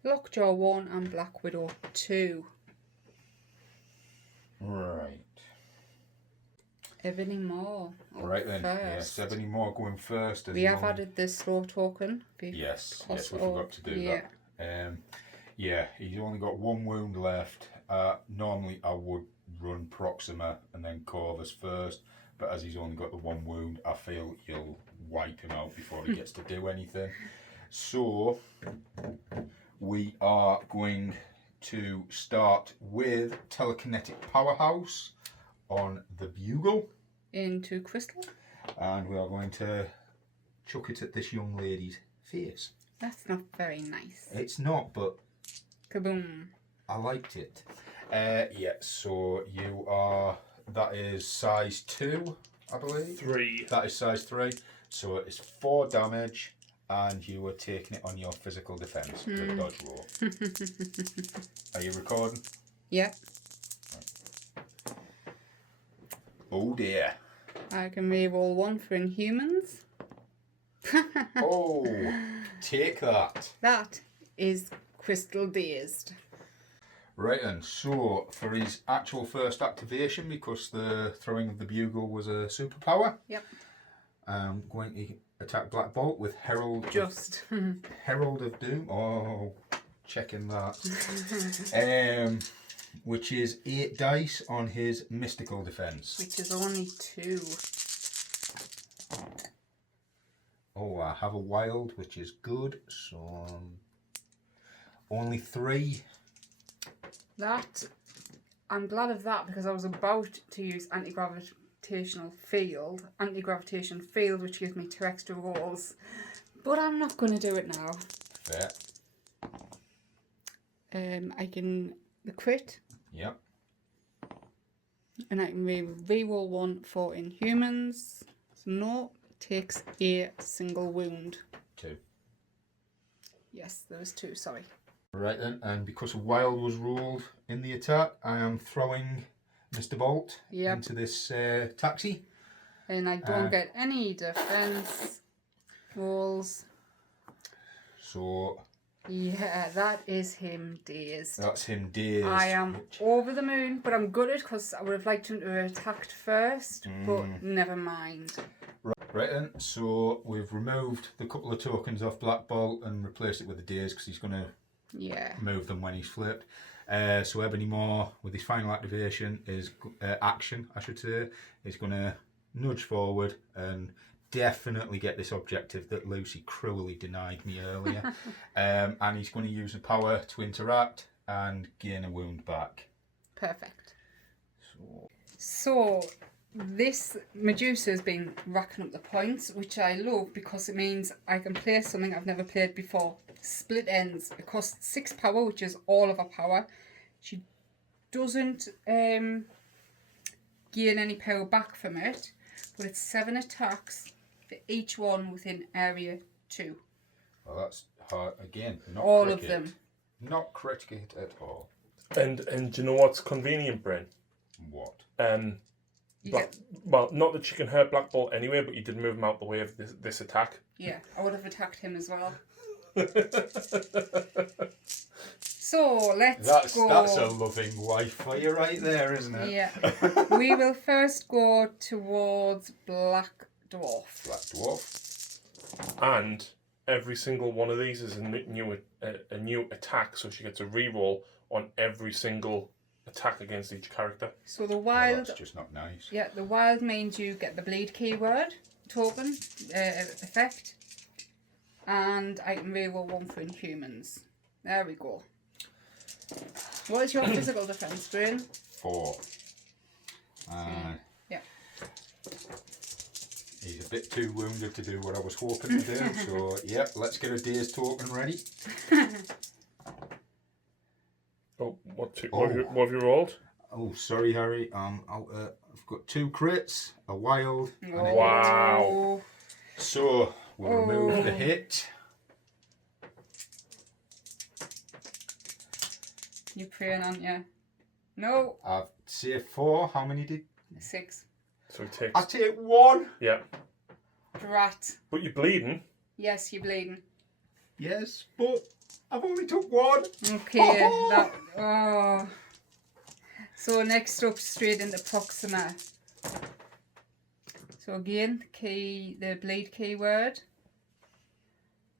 Lockjaw 1 and Black Widow 2. Right. Ebony Moore. Right then. First. Yes, Ebony Moore going first. We have added the slow token. Yes, we forgot to do that. Yeah, he's only got 1 wound left. Normally I would run Proxima and then Corvus first, but as he's only got the 1 wound, I feel you'll wipe him out before he gets to do anything. So we are going to start with Telekinetic Powerhouse on the Bugle. Into Crystal. And we are going to chuck it at this young lady's face. That's not very nice. It's not, but Kaboom. I liked it. Yeah, so you are, that is size 2, I believe. 3. That is size 3. So it's 4 damage, and you are taking it on your physical defense, the dodge roll. Are you recording? Yeah. Oh dear. I can reroll 1 for Inhumans. Oh, take that. That is Crystal Dazed. Right then, so for his actual first activation, because the throwing of the bugle was a superpower, Yep. I'm going to attack Black Bolt with Herald Herald of Doom. Oh, checking that. Which is 8 dice on his mystical defense. Which is only 2. Oh, I have a wild, which is good. So only 3. That, I'm glad of that because I was about to use anti-gravitation field, which gives me 2 extra rolls, but I'm not going to do it now. Fair. I can the crit. Yep. And I can re-roll 1 for Inhumans. So no, takes a single wound. 2. Yes, there was 2. Sorry. Right then, and because a wild was rolled in the attack, I am throwing Mr. Bolt into this taxi. And I don't get any defense rolls. So yeah, that is him dazed. that's him dazed. I am over the moon, but I'm gutted because I would have liked him to have attacked first, but never mind. Right then, so we've removed the couple of tokens off Black Bolt and replaced it with the daze because he's going to move them when he's flipped. So Ebony Moore, with his final activation, is action, I should say, is going to nudge forward and definitely get this objective that Lucy cruelly denied me earlier. And he's going to use the power to interact and gain a wound back. Perfect. So this Medusa has been racking up the points, which I love because it means I can play something I've never played before. Split Ends. It costs 6 power, which is all of her power. She doesn't gain any power back from it, but it's 7 attacks for each one within area 2. Well, that's hard again. Not All cricket. of them. Not cricket at all. And do you know what's convenient, Bryn? What? Well, not that you can hurt Black Bolt anyway, but you did move him out the way of this attack. Yeah, I would have attacked him as well. So let's go. That's a loving wife for you right there, isn't it? Yeah. We will first go towards Black Dwarf. Black Dwarf. And every single one of these is a new attack, so she gets a reroll on every single attack against each character. So the Well, wild, that's just not nice. yeah, the wild means you get the bleed keyword token effect, and I can reroll one for Inhumans. There we go. What is your physical defense, Bryn? 4. Yeah. He's a bit too wounded to do what I was hoping to do, so yep, let's get a day's token ready. Oh, what have you rolled? Oh, sorry, Harry. I've got 2 crits, a wild, and a hit. Wow. So we'll remove the hit. You're praying, aren't you? No. I've saved 4. How many did? 6. So he takes. I take 1. Yeah. Drat. But you're bleeding. Yes, you're bleeding. Yes, but I've only took 1. Okay. So next up, straight into Proxima. So again, the bleed keyword.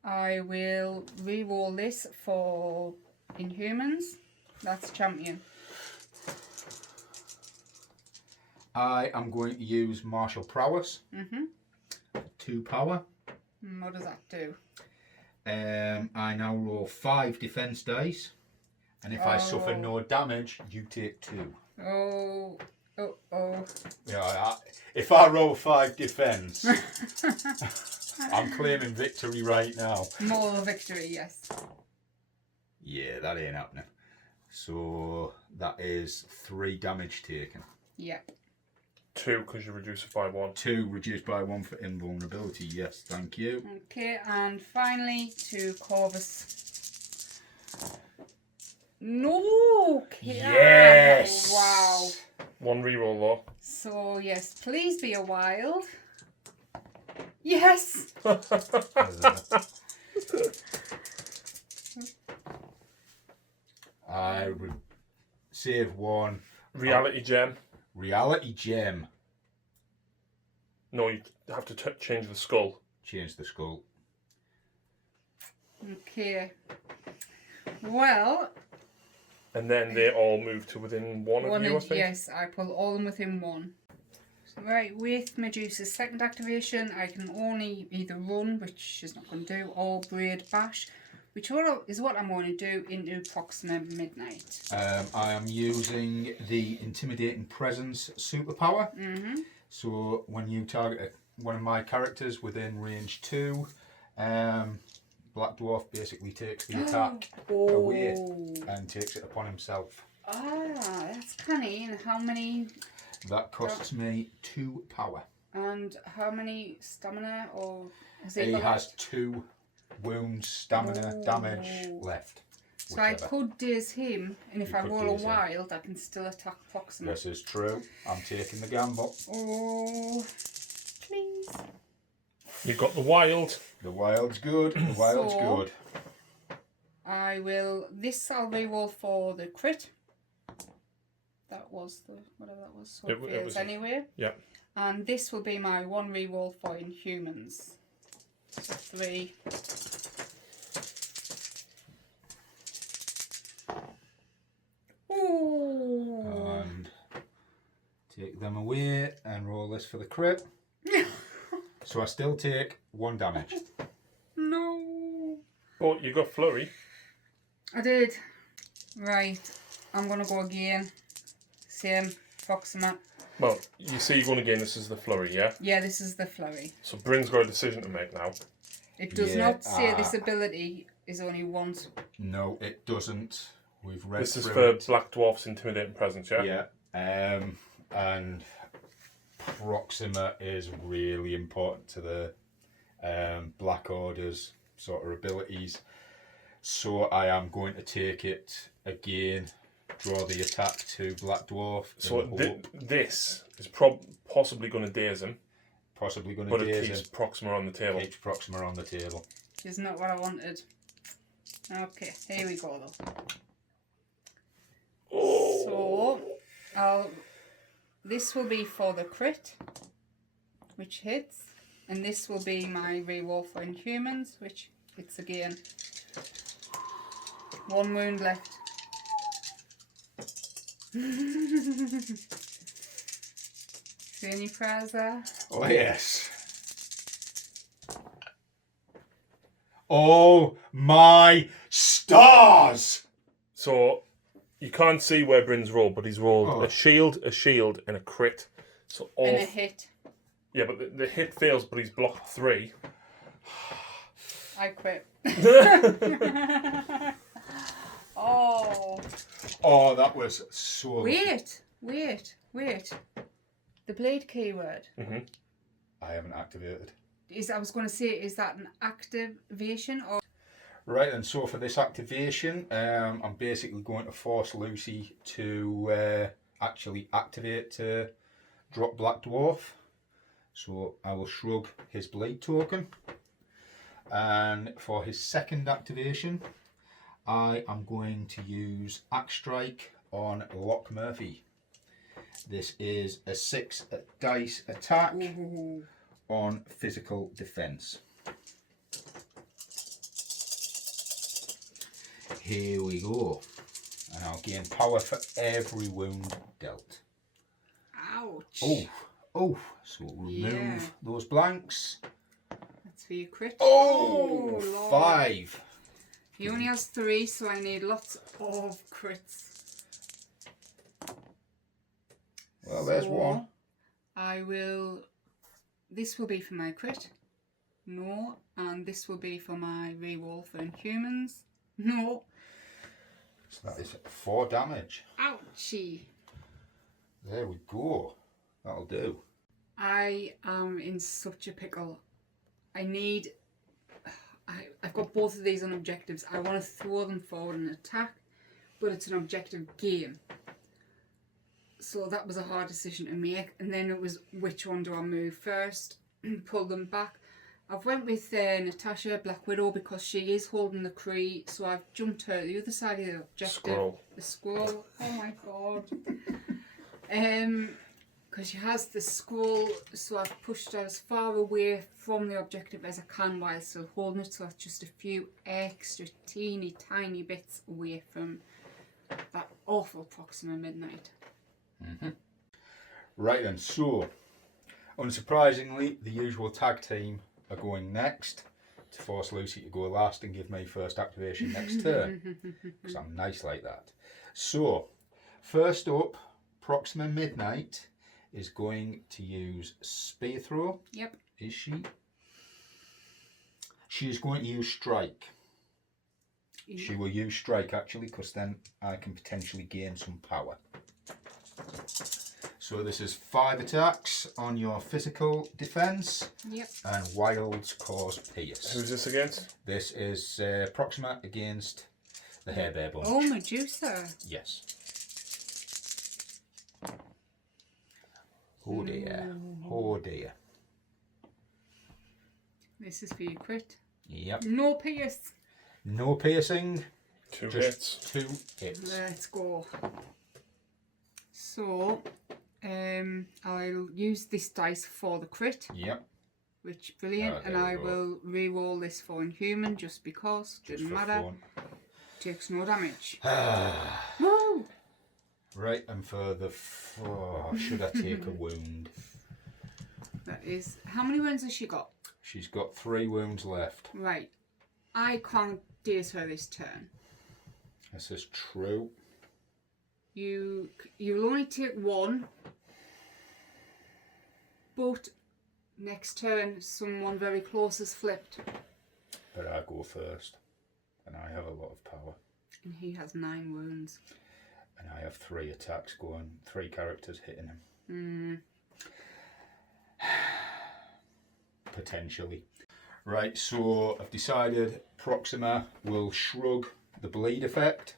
I will re-roll this for Inhumans. That's champion. I am going to use martial prowess. 2 power. What does that do? I now roll 5 defense dice, and if I suffer no damage, you take 2. Oh. Yeah, if I roll 5 defense, I'm claiming victory right now. Moral victory, yes. Yeah, that ain't happening. So that is 3 damage taken. Yeah. 2 because you reduce it by 1. 2 reduced by 1 for invulnerability. Yes, thank you. Okay, and finally to Corvus. No! Yes! Wow. 1 reroll though. So, yes, please be a wild. Yes! I save 1. Reality gem. Reality gem. No, you have to change the skull. Change the skull. Okay. Well, And then they all move to within 1 of you, I think. yes, I pull all them within 1. So, right, with Medusa's second activation, I can only either run, which she's not going to do, or braid bash, which is what I'm going to do into Proxima Midnight. I am using the Intimidating Presence superpower. So when you target one of my characters within range 2, Black Dwarf basically takes the attack away and takes it upon himself. Ah, that's canny. And how many? That costs me 2 power. And how many stamina or has He has 2 wounds, stamina, damage left. So I could daze him, and if You I could roll a daze him. wild, I can still attack Proxima. This is true. I'm taking the gamble. Oh, please. You've got the wild. The wild's good. The wild's So- good. I will. This I'll reroll for the crit. That was the whatever that was. So it fails was anyway. Yeah. And this will be my 1 reroll for Inhumans. So 3. Ooh. And take them away and roll this for the crit. So I still take 1 damage. No. But you got flurry. I did. Right. I'm gonna go again. Same. Proxima. Well, you see you're going to gain this as the flurry, yeah? Yeah, this is the flurry. So Bryn's got a decision to make now. It does Yeah, not say this ability is only once. No, it doesn't. We've read This is through for it. Black Dwarf's intimidating presence, yeah? Yeah. And Proxima is really important to the Black Order's sort of abilities. So I am going to take it again, draw the attack to Black Dwarf. So this is possibly going to daze him, Possibly going but to it daze keeps him. Proxima on the table. Keeps Proxima on the table. Isn't that what I wanted? Okay, here we go though. Oh. So, this will be for the crit, which hits, and this will be my reroll for Inhumans, which hits again. 1 wound left. See any prayers there? Oh, yes. Oh, my stars! So you can't see where Bryn's rolled, but he's rolled Oh. a shield, and a crit. So all And a hit. yeah, but the hit fails, but he's blocked 3. I quit. Oh. Oh, that was so... Wait. The blade keyword. I haven't activated. I was going to say, is that an activation or? Right, and so for this activation, I'm basically going to force Lucy to actually activate to drop Black Dwarf. So I will shrug his blade token. And for his second activation, I am going to use Axe Strike on Lock Murphy. This is a 6 dice attack on physical defense. Here we go. And I'll gain power for every wound dealt. Ouch. Oh, so remove those blanks. That's for your crit. Oh, Lord. 5. He only has 3, so I need lots of crits. Well, there's one. This will be for my crit. No. And this will be for my reroll for Inhumans. No. So that is 4 damage. Ouchie. There we go. That'll do. I am in such a pickle. I've got both of these on objectives. I want to throw them forward and attack, but it's an objective game. So that was a hard decision to make. And then it was, which one do I move first? Pull them back. I've went with Natasha, Black Widow, because she is holding the Kree. So I've jumped her to the other side of the objective. Scroll. The scroll. Oh my god. Because she has the scroll, so I've pushed her as far away from the objective as I can while still holding it, so it's just a few extra teeny tiny bits away from that awful Proxima Midnight. Right then, so unsurprisingly, the usual tag team are going next to force Lucy to go last and give me first activation next turn, because I'm nice like that. So, first up, Proxima Midnight is going to use Spear Throw. Yep. Is she? She is going to use Strike. Yep. She will use Strike actually, because then I can potentially gain some power. So this is 5 attacks on your physical defense. Yep. And Wilds cause Pierce. Who's this against? This is Proxima against the Hair Bear Bunch. Oh, Medusa. Yes. Oh dear. Oh dear. This is for your crit. Yep. No pierce. No piercing. 2 Just hits. 2 hits. Let's go. So, I'll use this dice for the crit. Yep. Which brilliant, Oh, and there I we go. will re-roll this for Inhuman just because. Just Didn't for matter. fun. Takes no damage. Ah. Woo! Right, and for the... should I take a wound? That is. How many wounds has she got? She's got 3 wounds left. Right. I can't daze her this turn. This is true. You'll only take 1. But next turn, someone very close has flipped. But I go first. and I have a lot of power. And he has 9 wounds. And I have 3 attacks going, 3 characters hitting him. Potentially. Right, so I've decided Proxima will shrug the bleed effect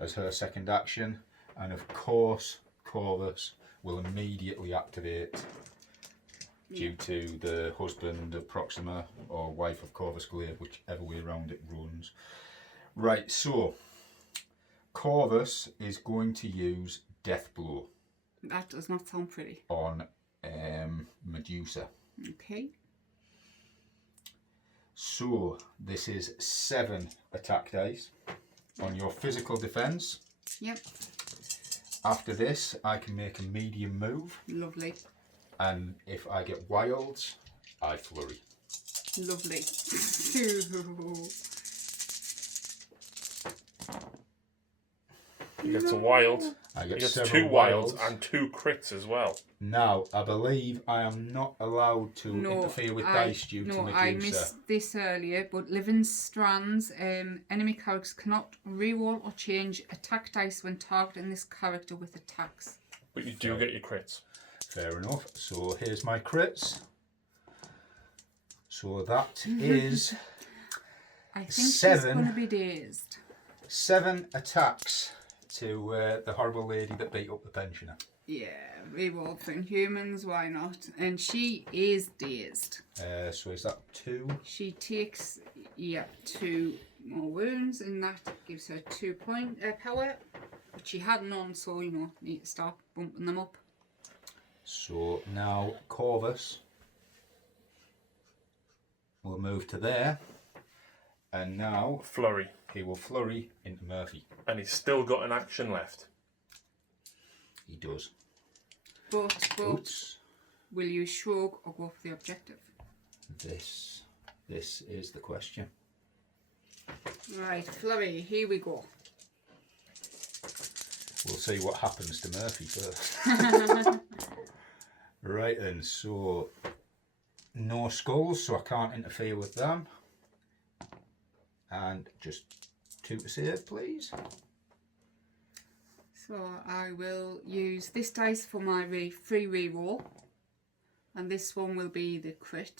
as her second action, and of course Corvus will immediately activate due to the husband of Proxima or wife of Corvus Glaive, whichever way around it runs. Right, so Corvus is going to use Death Blow. That does not sound pretty. On Medusa. Okay. So this is 7 attack dice on your physical defense. Yep. After this, I can make a medium move. Lovely. And if I get wilds, I flurry. Lovely. He gets a wild. I He get gets 2 several wilds and 2 crits as well. Now, I believe I am not allowed to interfere with dice due to Medusa. I missed this earlier, but living strands, enemy characters cannot reroll or change attack dice when targeting this character with attacks. But you do get your crits. Fair enough. So here's my crits. So that is I think she's going 7. to be dazed. 7 attacks to the horrible lady that beat up the pensioner. Yeah, reroll for Inhumans, why not? And she is dazed. So is that 2? She takes, 2 more wounds, and that gives her 2 point power. But she had none, so, need to start bumping them up. So now Corvus will move to there. And now Flurry. he will flurry into Murphy. And he's still got an action left. He does. But Oops. will you shrug or go for the objective? This is the question. Right, flurry, here we go. We'll see what happens to Murphy first. Right then, so no skulls, so I can't interfere with them. And just 2 to save, please. So I will use this dice for my free reroll, and this one will be the crit.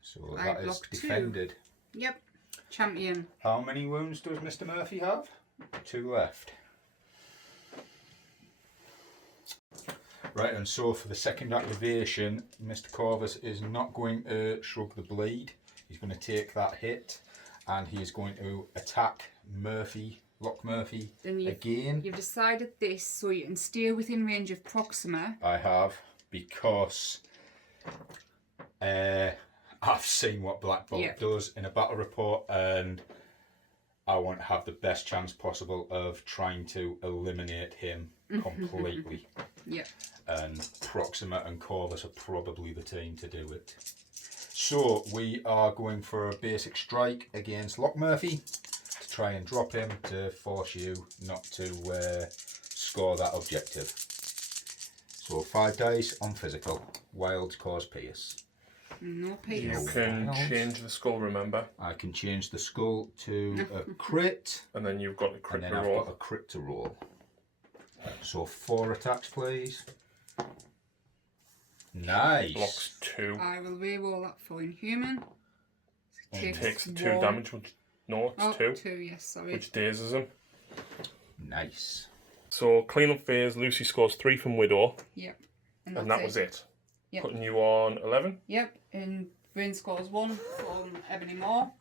So I that is block 2. defended. Yep, champion. How many wounds does Mr. Murphy have? 2 left. Right, and so for the second activation, Mr. Corvus is not going to shrug the bleed. He's going to take that hit, and he is going to attack Murphy, Lock Murphy, again. You've decided this so you can stay within range of Proxima. I have, because I've seen what Black Bolt does in a battle report, and I want to have the best chance possible of trying to eliminate him completely. And Proxima and Corvus are probably the team to do it. So we are going for a basic strike against Lock Murphy to try and drop him to force you not to score that objective. So 5 dice on physical. Wilds cause pierce. No pierce. You can change the skull, remember? I can change the skull to a crit. And then you've got a crit and to then roll. I've got a crit to roll. So 4 attacks, please. Nice. Blocks 2. I will reroll that for Inhuman. Takes 2 damage, which... No, it's 2. 2, yes, sorry. Which dazes him. Nice. So, clean-up phase, Lucy scores 3 from Widow. Yep. And that was it. Yep. Putting you on 11. Yep, and Bryn scores 1 from Ebony Moore.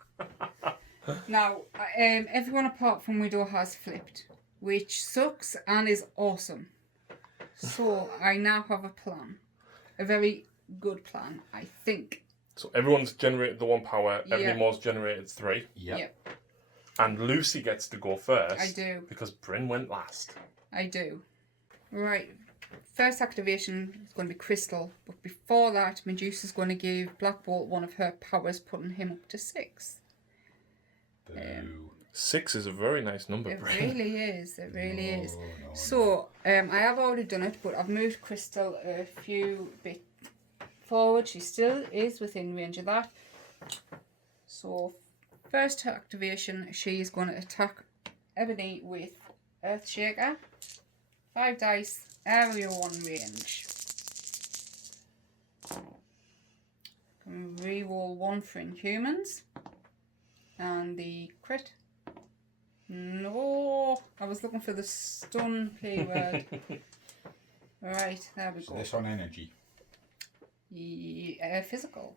Now, everyone apart from Widow has flipped, which sucks and is awesome. So, I now have a plan. A very good plan, I think. So everyone's generated the 1 power, Ebony Moore's generated 3. Yep. And Lucy gets to go first. I do. Because Bryn went last. I do. Right. First activation is going to be Crystal, but before that, Medusa's going to give Black Bolt one of her powers, putting him up to 6. Boo. 6 is a very nice number, It Bryn. really is. It really is. No. So, I have already done it, but I've moved Crystal a few bit forward. She still is within range of that. So, First activation, she is going to attack Ebony with Earthshaker. 5 dice, area 1 range. Can reroll 1 for Inhumans. And the crit. No, I was looking for the stun keyword. Right, there we So go. this on energy. Yeah, physical.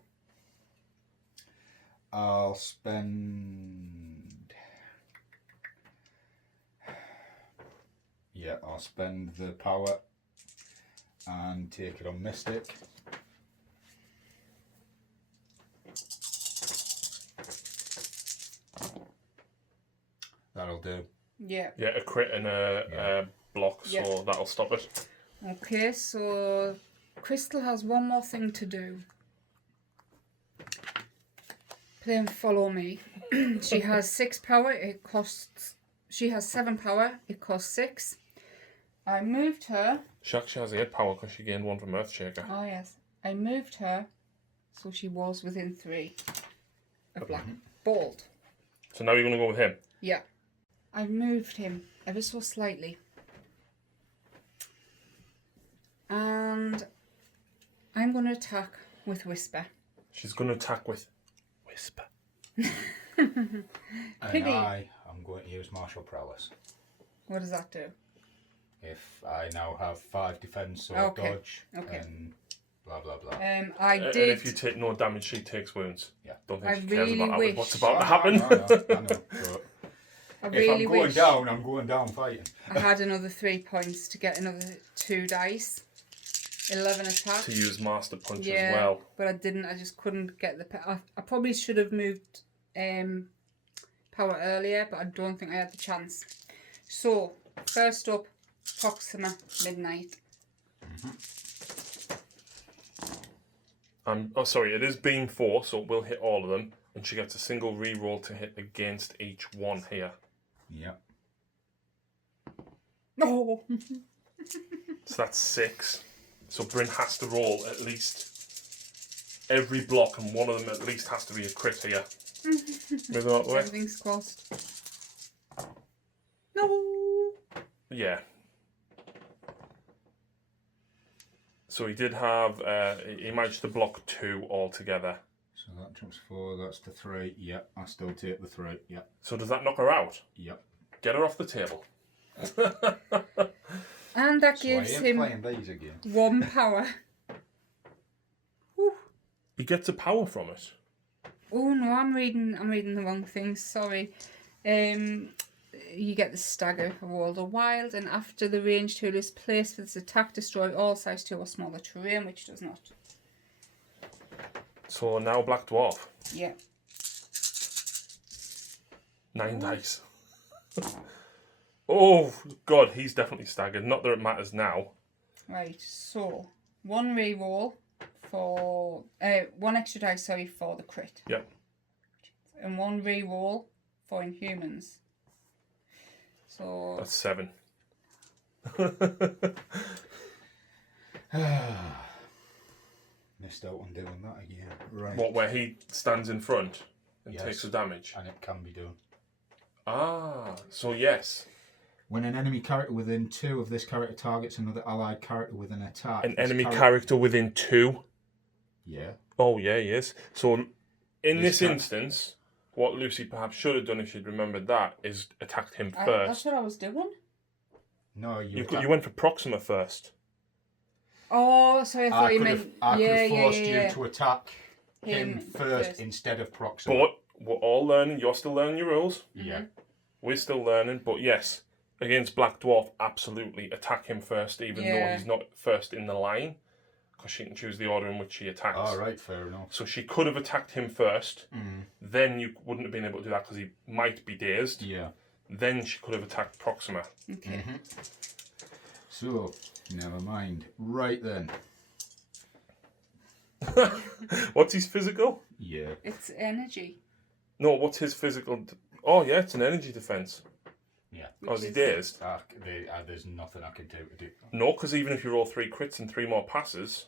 I'll spend. Yeah, I'll spend the power and take it on Mystic. That'll do. Yeah. Yeah, a crit and a block, so Yeah. that'll stop it. Okay, so Crystal has one more thing to do. Then follow me. She has 6 power, it costs... She has 7 power, it costs 6. I moved her... She actually has 8 power because she gained 1 from Earthshaker. Oh yes. I moved her so she was within 3 of Black Bolt. So now you're going to go with him? Yeah. I moved him ever so slightly. And I'm going to attack with Whisper. She's going to attack with Whisper. And Pity. I'm going to use Martial Prowess. What does that do? If I now have 5 defense or Okay, dodge, okay. and blah blah blah. I And did... if you take no damage, she takes wounds. Yeah. Don't think I she cares really about wish- what's about to I happen. know, but I if really I'm going wish down, I'm going down fighting. I had another 3 points to get another 2 dice. 11 attack. To use Master Punch Yeah, as well. but I didn't. I just couldn't get the... I probably should have moved power earlier, but I don't think I had the chance. So, first up, Proxima Midnight. Oh, sorry, it is Beam 4, so it will hit all of them. And she gets a single reroll to hit against each one here. Yep. No! So that's 6. So Bryn has to roll at least every block, and one of them at least has to be a crit here. Move that way. Everything's crossed. No! Yeah. So he did have, he managed to block 2 altogether. So that jumps 4, that's the 3. Yep, I still take the 3. Yep. So does that knock her out? Yep. Get her off the table. And that So I gives ain't him playing these again. 1 power. Whew. He gets a power from it. Oh no, I'm reading the wrong thing. Sorry. You get the stagger of all the wild, and after the range tool is placed for this attack, destroy all size 2 or smaller terrain, which does not. So now Black Dwarf. Yeah. 9 dice. Oh god, he's definitely staggered. Not that it matters now. Right. So 1 reroll for 1 extra dice. Sorry, for the crit. Yep. And 1 reroll for Inhumans. So That's 7. Missed out on doing that again. Right. What, where he stands in front and Yes. takes the damage? And it can be done. Ah, so yes. When an enemy character within 2 of this character targets another allied character with an attack. An this enemy character within 2. Yeah. Oh yeah, he is. So in This this guy- instance, what Lucy perhaps should have done if she'd remembered that is attacked him that's first. what I was doing. No, You went for Proxima first. Oh, sorry, I thought you meant. I could Yeah, have forced yeah. you to attack Him him first instead of Proxima. But we're all learning. You're still learning your rules. Yeah. We're still learning. But yes, against Black Dwarf, absolutely attack him first, even though Yeah. he's not first in the line, because she can choose the order in which she attacks. All right, fair enough. So she could have attacked him first. Mm. Then you wouldn't have been able to do that because he might be dazed. Yeah. Then she could have attacked Proxima. Okay. So, never mind. Right then. What's his physical? Yeah. It's energy. No, what's his physical? Oh yeah, it's an energy defense. Yeah. Oh, is he is- dazed? There's nothing I can do to do. No, because even if you roll 3 crits and 3 more passes.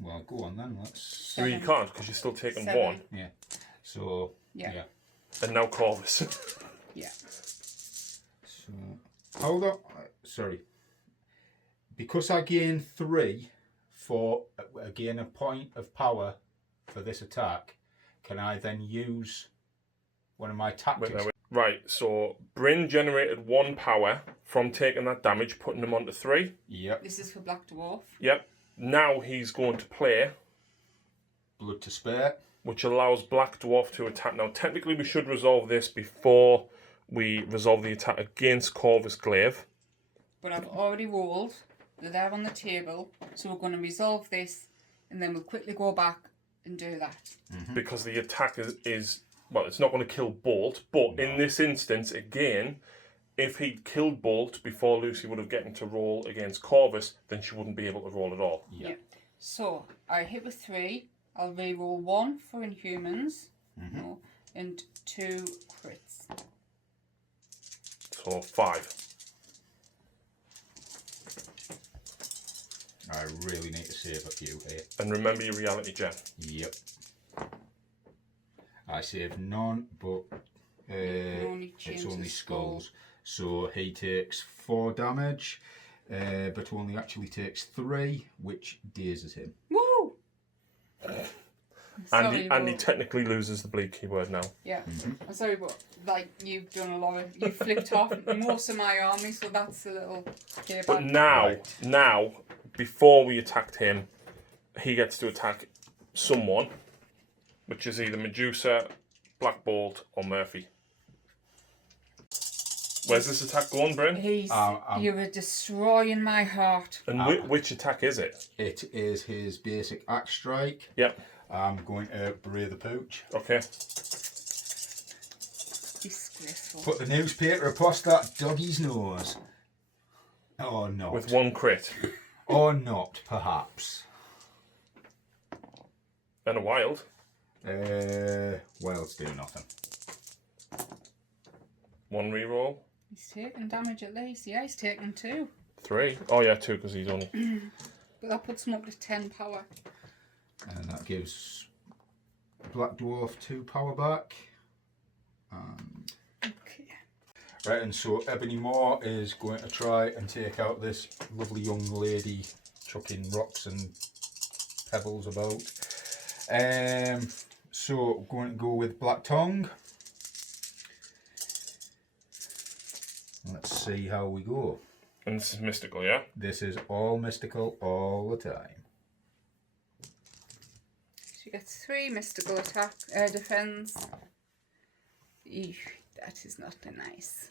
Well, go on then. Let's. 3 you can't because you're still taking 7. 1. Yeah. So. Yeah. Yeah. And now Corvus. Yeah. So. Hold on. Sorry. Because I gain 3 for gain a point of power for this attack, can I then use one of my tactics? Wait. Right, so Bryn generated 1 power from taking that damage, putting him onto 3. Yep. This is for Black Dwarf. Yep. Now he's going to play Blood to spare. which allows Black Dwarf to attack. Now, technically, we should resolve this before we resolve the attack against Corvus Glaive. But I've already rolled. They're there on the table. So we're going to resolve this and then we'll quickly go back and do that. Because the attack is well, it's not going to kill Bolt, but in this instance, again, if he'd killed Bolt before Lucy would have gotten to roll against Corvus, then she wouldn't be able to roll at all. Yeah. So I hit with 3. I'll re-roll 1 for Inhumans. No, and 2 crits. So 5. I really need to save a few here. And remember your reality gem. Yep. I saved none, but it's only skulls. So he takes 4 damage, but only actually takes 3, which dazes him. Woo! And he technically loses the bleed keyword now. Yeah. I'm sorry, but like you've done a lot of, you flipped off most of my army, so that's a little payback. But now, before we attacked him, he gets to attack someone, which is either Medusa, Black Bolt, or Murphy. Where's this attack going, Bryn? You were destroying my heart. And which attack is it? It is his basic axe strike. Yep. I'm going to bray the pooch. Okay. Disgraceful. Put the newspaper across that doggy's nose. Or not. With 1 crit. Or not, perhaps. And a wild. Wilds do nothing. 1 reroll. He's taking damage at least. Yeah, he's taking 2. 3. Oh yeah, 2 because he's only. But that puts him up to 10 power. And that gives Black Dwarf 2 power back. And Okay. right, and so Ebony Moore is going to try and take out this lovely young lady chucking rocks and pebbles about. So going to go with Black Tongue. Let's see how we go. And this is mystical, yeah? This is all mystical all the time. She gets 3 mystical attack defense. Eesh, that is not nice.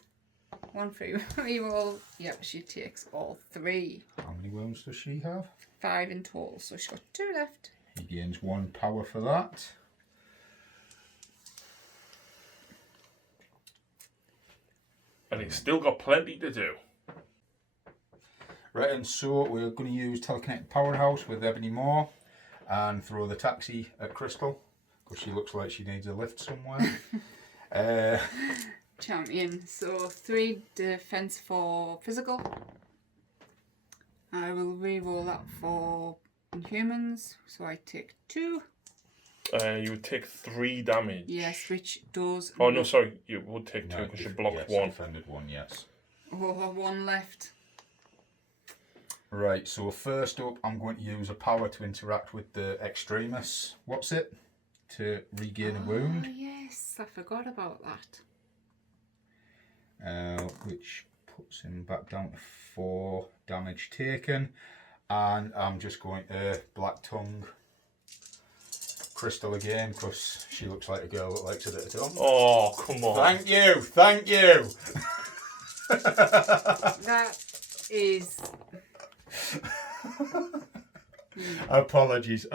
1 free reroll. Yep, she takes all 3. How many wounds does she have? 5 in total, so she's got 2 left. He gains 1 power for that. And he's still got plenty to do. Right, and so we're going to use Telekinetic Powerhouse with Ebony Moore and throw the taxi at Crystal because she looks like she needs a lift somewhere. Champion. So 3 defense for physical. I will re-roll that for Inhumans, so I take 2. You would take 3 damage. Yes, which does. Oh no, sorry, you would take 2 No, because you blocked yes, 1. Defended 1, yes. Oh, 1 left. Right, so first up, I'm going to use a power to interact with the Extremis. What's it? To regain a wound. Oh, yes, I forgot about that. Which puts him back down to 4 damage taken. And I'm just going to Black Tongue Crystal again because she looks like a girl that likes a bit of tongue. Oh, come on. Thank you, thank you. That is. Apologies.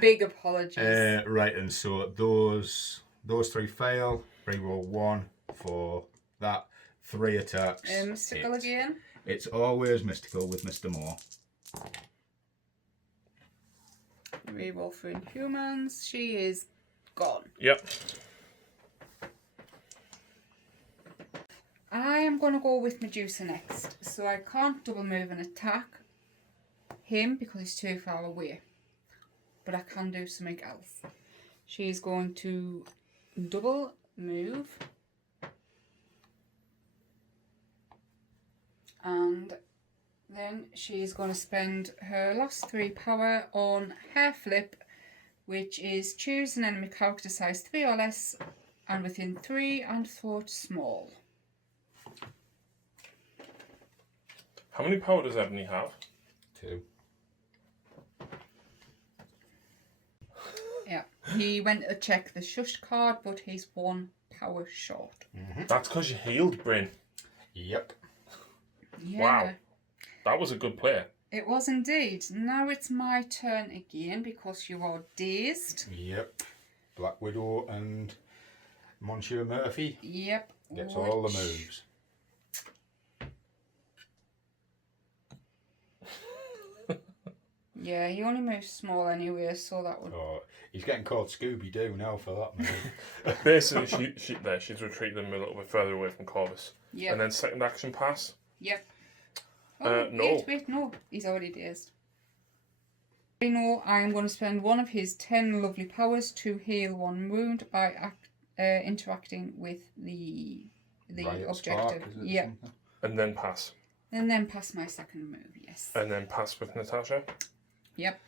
Big apologies. Right, and so those 3 fail. Reroll 1 for that. 3 attacks. Mystical again. It's always mystical with Mr. Moore. Reroll for Inhumans. She is gone. Yep. I am going to go with Medusa next. So I can't double move and attack him because he's too far away. but I can do something else. She's going to double move. And then she's going to spend her last 3 power on Hair Flip, which is choose an enemy character size 3 or less and within 3 and throw it small. How many power does Ebony have? 2. Yeah, he went to check the shush card, but he's 1 power short. That's because you healed Bryn. Yep. Yeah. Wow. That was a good play. It was indeed. Now it's my turn again because you are dazed. Yep. Black Widow and Monsieur Murphy Yep. gets all the moves. Yeah, he only moves small anyway, so that would... Oh, he's getting called Scooby-Doo now for that move. Basically, she's retreated them a little bit further away from Corvus. Yep. And then second action pass. Yep. Oh, No. Wait, no. He's already dazed. I know I'm going to spend one of his 10 lovely powers to heal 1 wound by interacting with the Riot objective. Spark, is it, Yeah. something? And then pass. And then pass my second move, yes. And then pass with Natasha. Yep.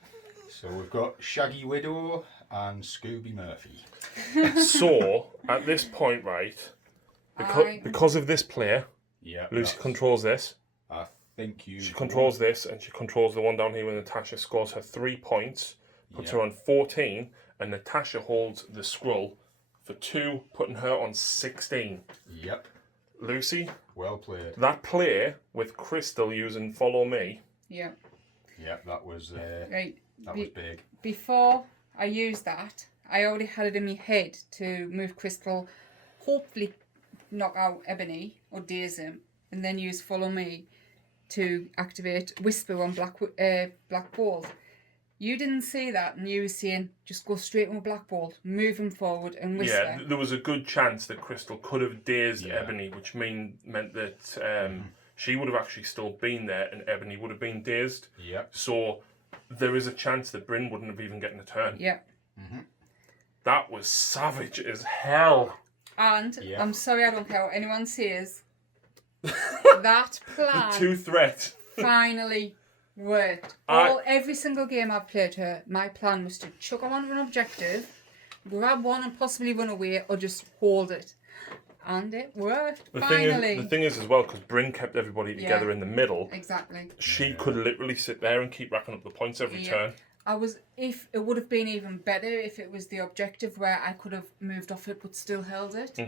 So we've got Shaggy Widow and Scooby Murphy. So, at this point, right, because of this player, Yeah. Lucy controls this. I think you. She controls this, and she controls the one down here when Natasha scores her 3 points, puts Yeah. her on 14, and Natasha holds the scroll for 2, putting her on 16. Yep. Lucy, Well played. that play with Crystal using Follow Me. Yep. Yep, that was Right. was big. Before I used that, I already had it in my head to move Crystal, hopefully knock out Ebony or daze him, and then use Follow Me to activate Whisper on Black Bolt. You didn't see that, and you were saying just go straight with Black Bolt, move him forward, and Whisper. Yeah, there was a good chance that Crystal could have dazed Yeah. Ebony, which meant that she would have actually still been there, and Ebony would have been dazed. Yep. So there is a chance that Bryn wouldn't have even gotten a turn. Yeah. That was savage as hell. And Yeah. I'm sorry, I don't care what anyone says. That plan 2 threats. finally worked. Every single game I've played her, my plan was to chuck her onto an objective, grab one and possibly run away, or just hold it. And it worked, finally. The thing is as well, because Bryn kept everybody together in the middle, Exactly. she could literally sit there and keep racking up the points every turn. If it would have been even better if it was the objective where I could have moved off it but still held it.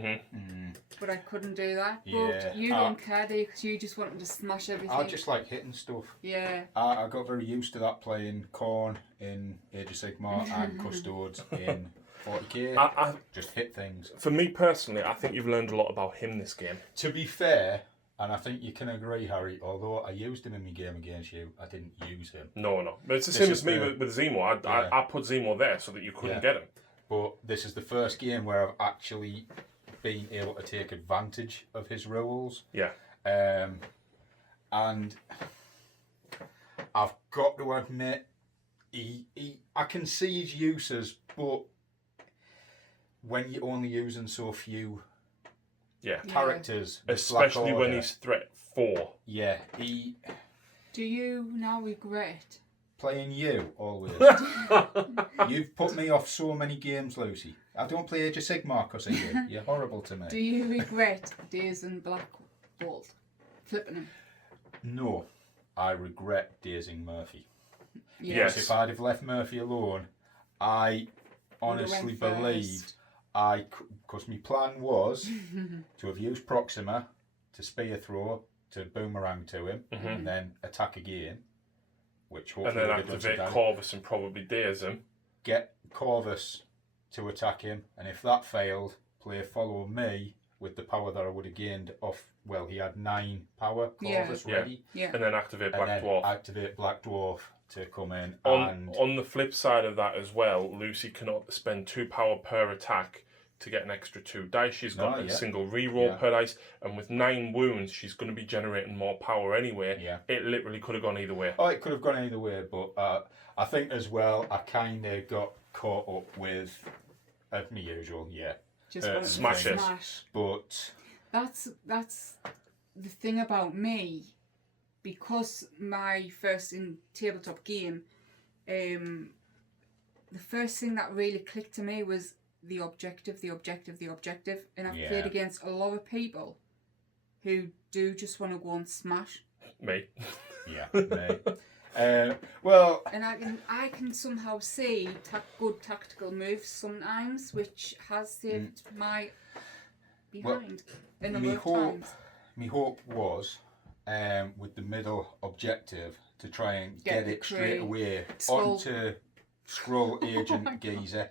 But I couldn't do that. Yeah. But you don't care, do you? Because you just wanted to smash everything. I just like hitting stuff. Yeah. I got very used to that playing Korn in Age of Sigmar and Custodes in 40k. I Just hit things. For me personally, I think you've learned a lot about him this game. To be fair, and I think you can agree, Harry, although I used him in my game against you, I didn't use him. No. But it's the This same is as me the- with Zemo. I put Zemo there so that you couldn't get him. But this is the first game where I've actually been able to take advantage of his rules. Yeah. And I've got to admit, I can see his uses, but when you're only using so few characters, with Especially Black when Order, he's threat 4. Yeah, Do you now regret? playing you always. You've put me off so many games, Lucy. I don't play Age of Sigmar because of you. You're horrible to me. Do you regret dazing Black Bolt? Flipping him? No, I regret dazing Murphy. Yes. If I'd have left Murphy alone, I honestly went believe first. because my plan was to have used Proxima to spear throw, to boomerang to him, and then attack again, which And hopefully then would have done some activate damage. Corvus and probably daze him. Get Corvus to attack him, and if that failed, play Follow Me with the power that I would have gained off. Well, he had 9 power Corvus ready, Yeah. And then activate and Black then Dwarf. activate Black Dwarf to come in. On the flip side of that as well, Lucy cannot spend 2 power per attack to get an extra 2 dice. She's got Oh, a yeah. single reroll per dice, and with 9 wounds, she's going to be generating more power anyway. Yeah. It literally could have gone either way. Oh, it could have gone either way, but I think as well, I kind of got caught up with, as my usual, Just wanted to smashes. smash. But That's the thing about me, because my first in tabletop game, the first thing that really clicked to me was the objective, and I've played against a lot of people who do just want to go and smash. Me. yeah, me. Well, And I can somehow see good tactical moves sometimes, which has saved my behind in a me lot of hope, times. my hope was with the middle objective to try and Get get the it straight Kree away Skrull. onto Skrull Agent Geezer,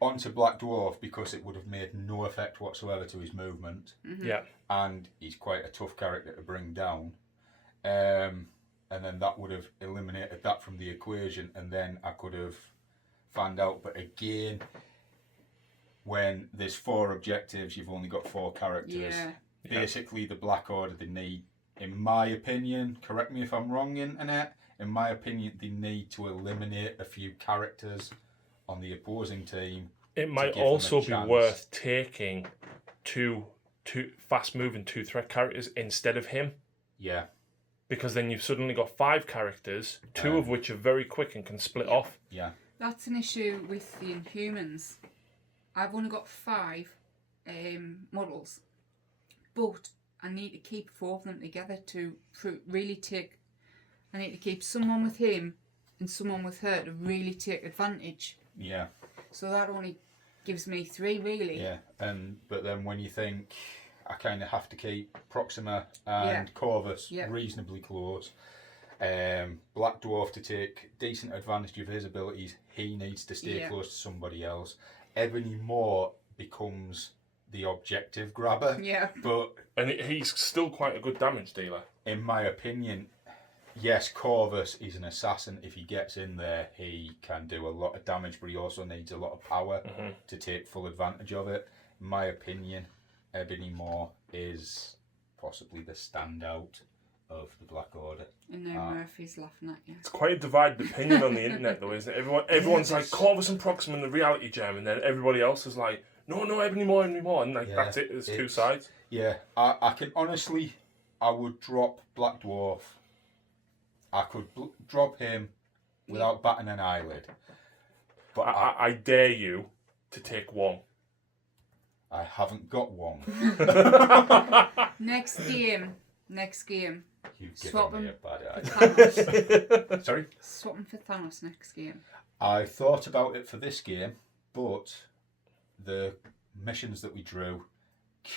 onto Black Dwarf, because it would have made no effect whatsoever to his movement. Yeah. And he's quite a tough character to bring down. And then that would have eliminated that from the equation, and then I could have found out. But again, when there's 4 objectives, you've only got 4 characters. Yeah. Basically, the Black Order, they need, in my opinion, correct me if I'm wrong, Internet, in my opinion, they need to eliminate a few characters on the opposing team. It might give them a also be chance. worth taking two fast-moving 2-threat characters instead of him. Yeah. Because then you've suddenly got 5 characters, 2 of which are very quick and can split off. Yeah. That's an issue with the Inhumans. I've only got 5 models, but I need to keep 4 of them together to really take. I need to keep someone with him and someone with her to really take advantage. Yeah. So that only gives me 3 really. Yeah. But then when you think, I kind of have to keep Proxima and Corvus reasonably close. Black Dwarf, to take decent advantage of his abilities, he needs to stay close to somebody else. Ebony Moore becomes the objective grabber. Yeah. And he's still quite a good damage dealer. In my opinion, yes, Corvus is an assassin. If he gets in there, he can do a lot of damage, but he also needs a lot of power to take full advantage of it. In my opinion, Ebony Moore is possibly the standout of the Black Order. And now Murphy's laughing at you. It's quite a divided opinion on the internet, though, isn't it? Everyone's like, Corvus and Proxima and the reality gem, and then everybody else is like, no, Ebony Moore, and like, that's it, there's 2 sides. Yeah, I can honestly, I would drop Black Dwarf. I could drop him without batting an eyelid. But I dare you to take 1. I haven't got one. Next game. You've Swap given me him. a bad Thanos. Sorry? Swap him for Thanos next game. I thought about it for this game, but the missions that we drew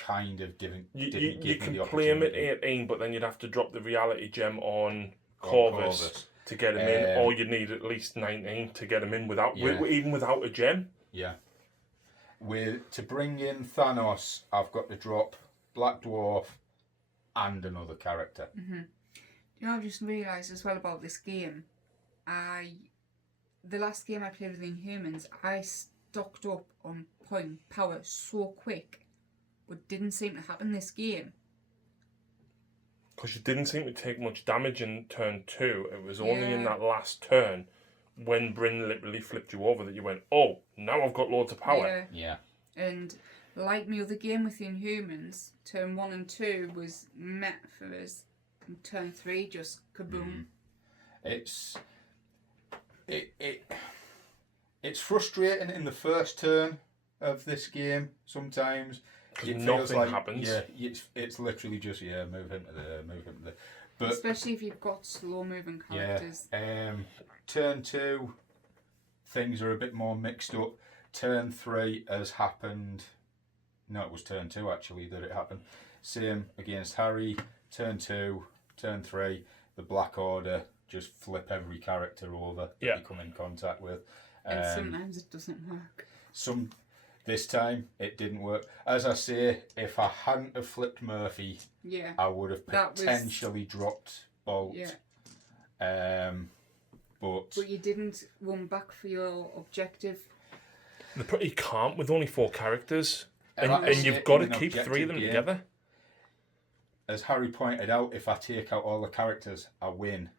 kind of didn't You give me can the play him at opportunity. 18, but then you'd have to drop the reality gem on Corvus to get him in, or you'd need at least 19 to get him in even without a gem. Yeah. To bring in Thanos, I've got to drop Black Dwarf and another character. You know, I've just realised as well about this game. The last game I played with Inhumans, I stocked up on point power so quick, but didn't seem to happen this game. Because you didn't seem to take much damage in turn 2. It was only in that last turn when Bryn literally flipped you over that you went, oh, now I've got loads of power. Yeah. And like my other game with the Inhumans, turn 1 and 2 was met for us, and turn 3 just kaboom. It's frustrating in the first turn of this game sometimes. It feels Nothing happens. Yeah, it's literally just move into there. But Especially if you've got slow moving characters. Turn 2, things are a bit more mixed up. Turn 3 has happened. No, it was turn 2 actually that it happened. Same against Harry. Turn 2, turn 3, the Black Order just flip every character over that you come in contact with. And sometimes it doesn't work. This time it didn't work. As I say, if I hadn't have flipped Murphy, I would have potentially dropped Bolt. Yeah. But you didn't run back for your objective. You can't with only 4 characters. And like I say, you've got to in an keep 3 of objective them game, together. As Harry pointed out, if I take out all the characters, I win.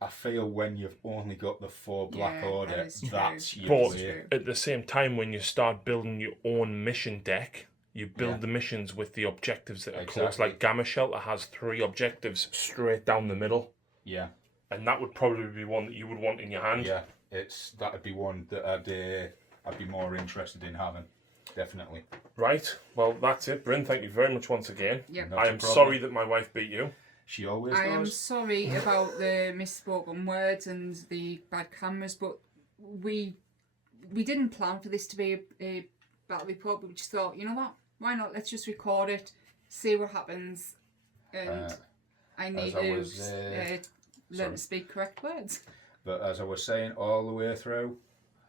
I feel when you've only got the 4 Black Order, that is true. that's your But way. at the same time, when you start building your own mission deck, you build the missions with the objectives that are close. Like Gamma Shelter has 3 objectives straight down the middle. Yeah. And that would probably be one that you would want in your hand. Yeah, that'd be one that I'd be more interested in having. Definitely. Right, well, that's it. Bryn, thank you very much once again. Yep. Not I a am problem. sorry that my wife beat you. She always I am does. sorry about the misspoken words and the bad cameras, but we didn't plan for this to be a battle report, but we just thought, you know what, why not, let's just record it, see what happens, and I need to learn to speak correct words. But as I was saying all the way through,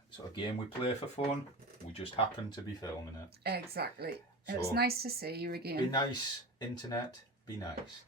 it's a game we play for fun. We just happen to be filming it. Exactly. So, It's nice to see you again. Be nice, internet. Be nice.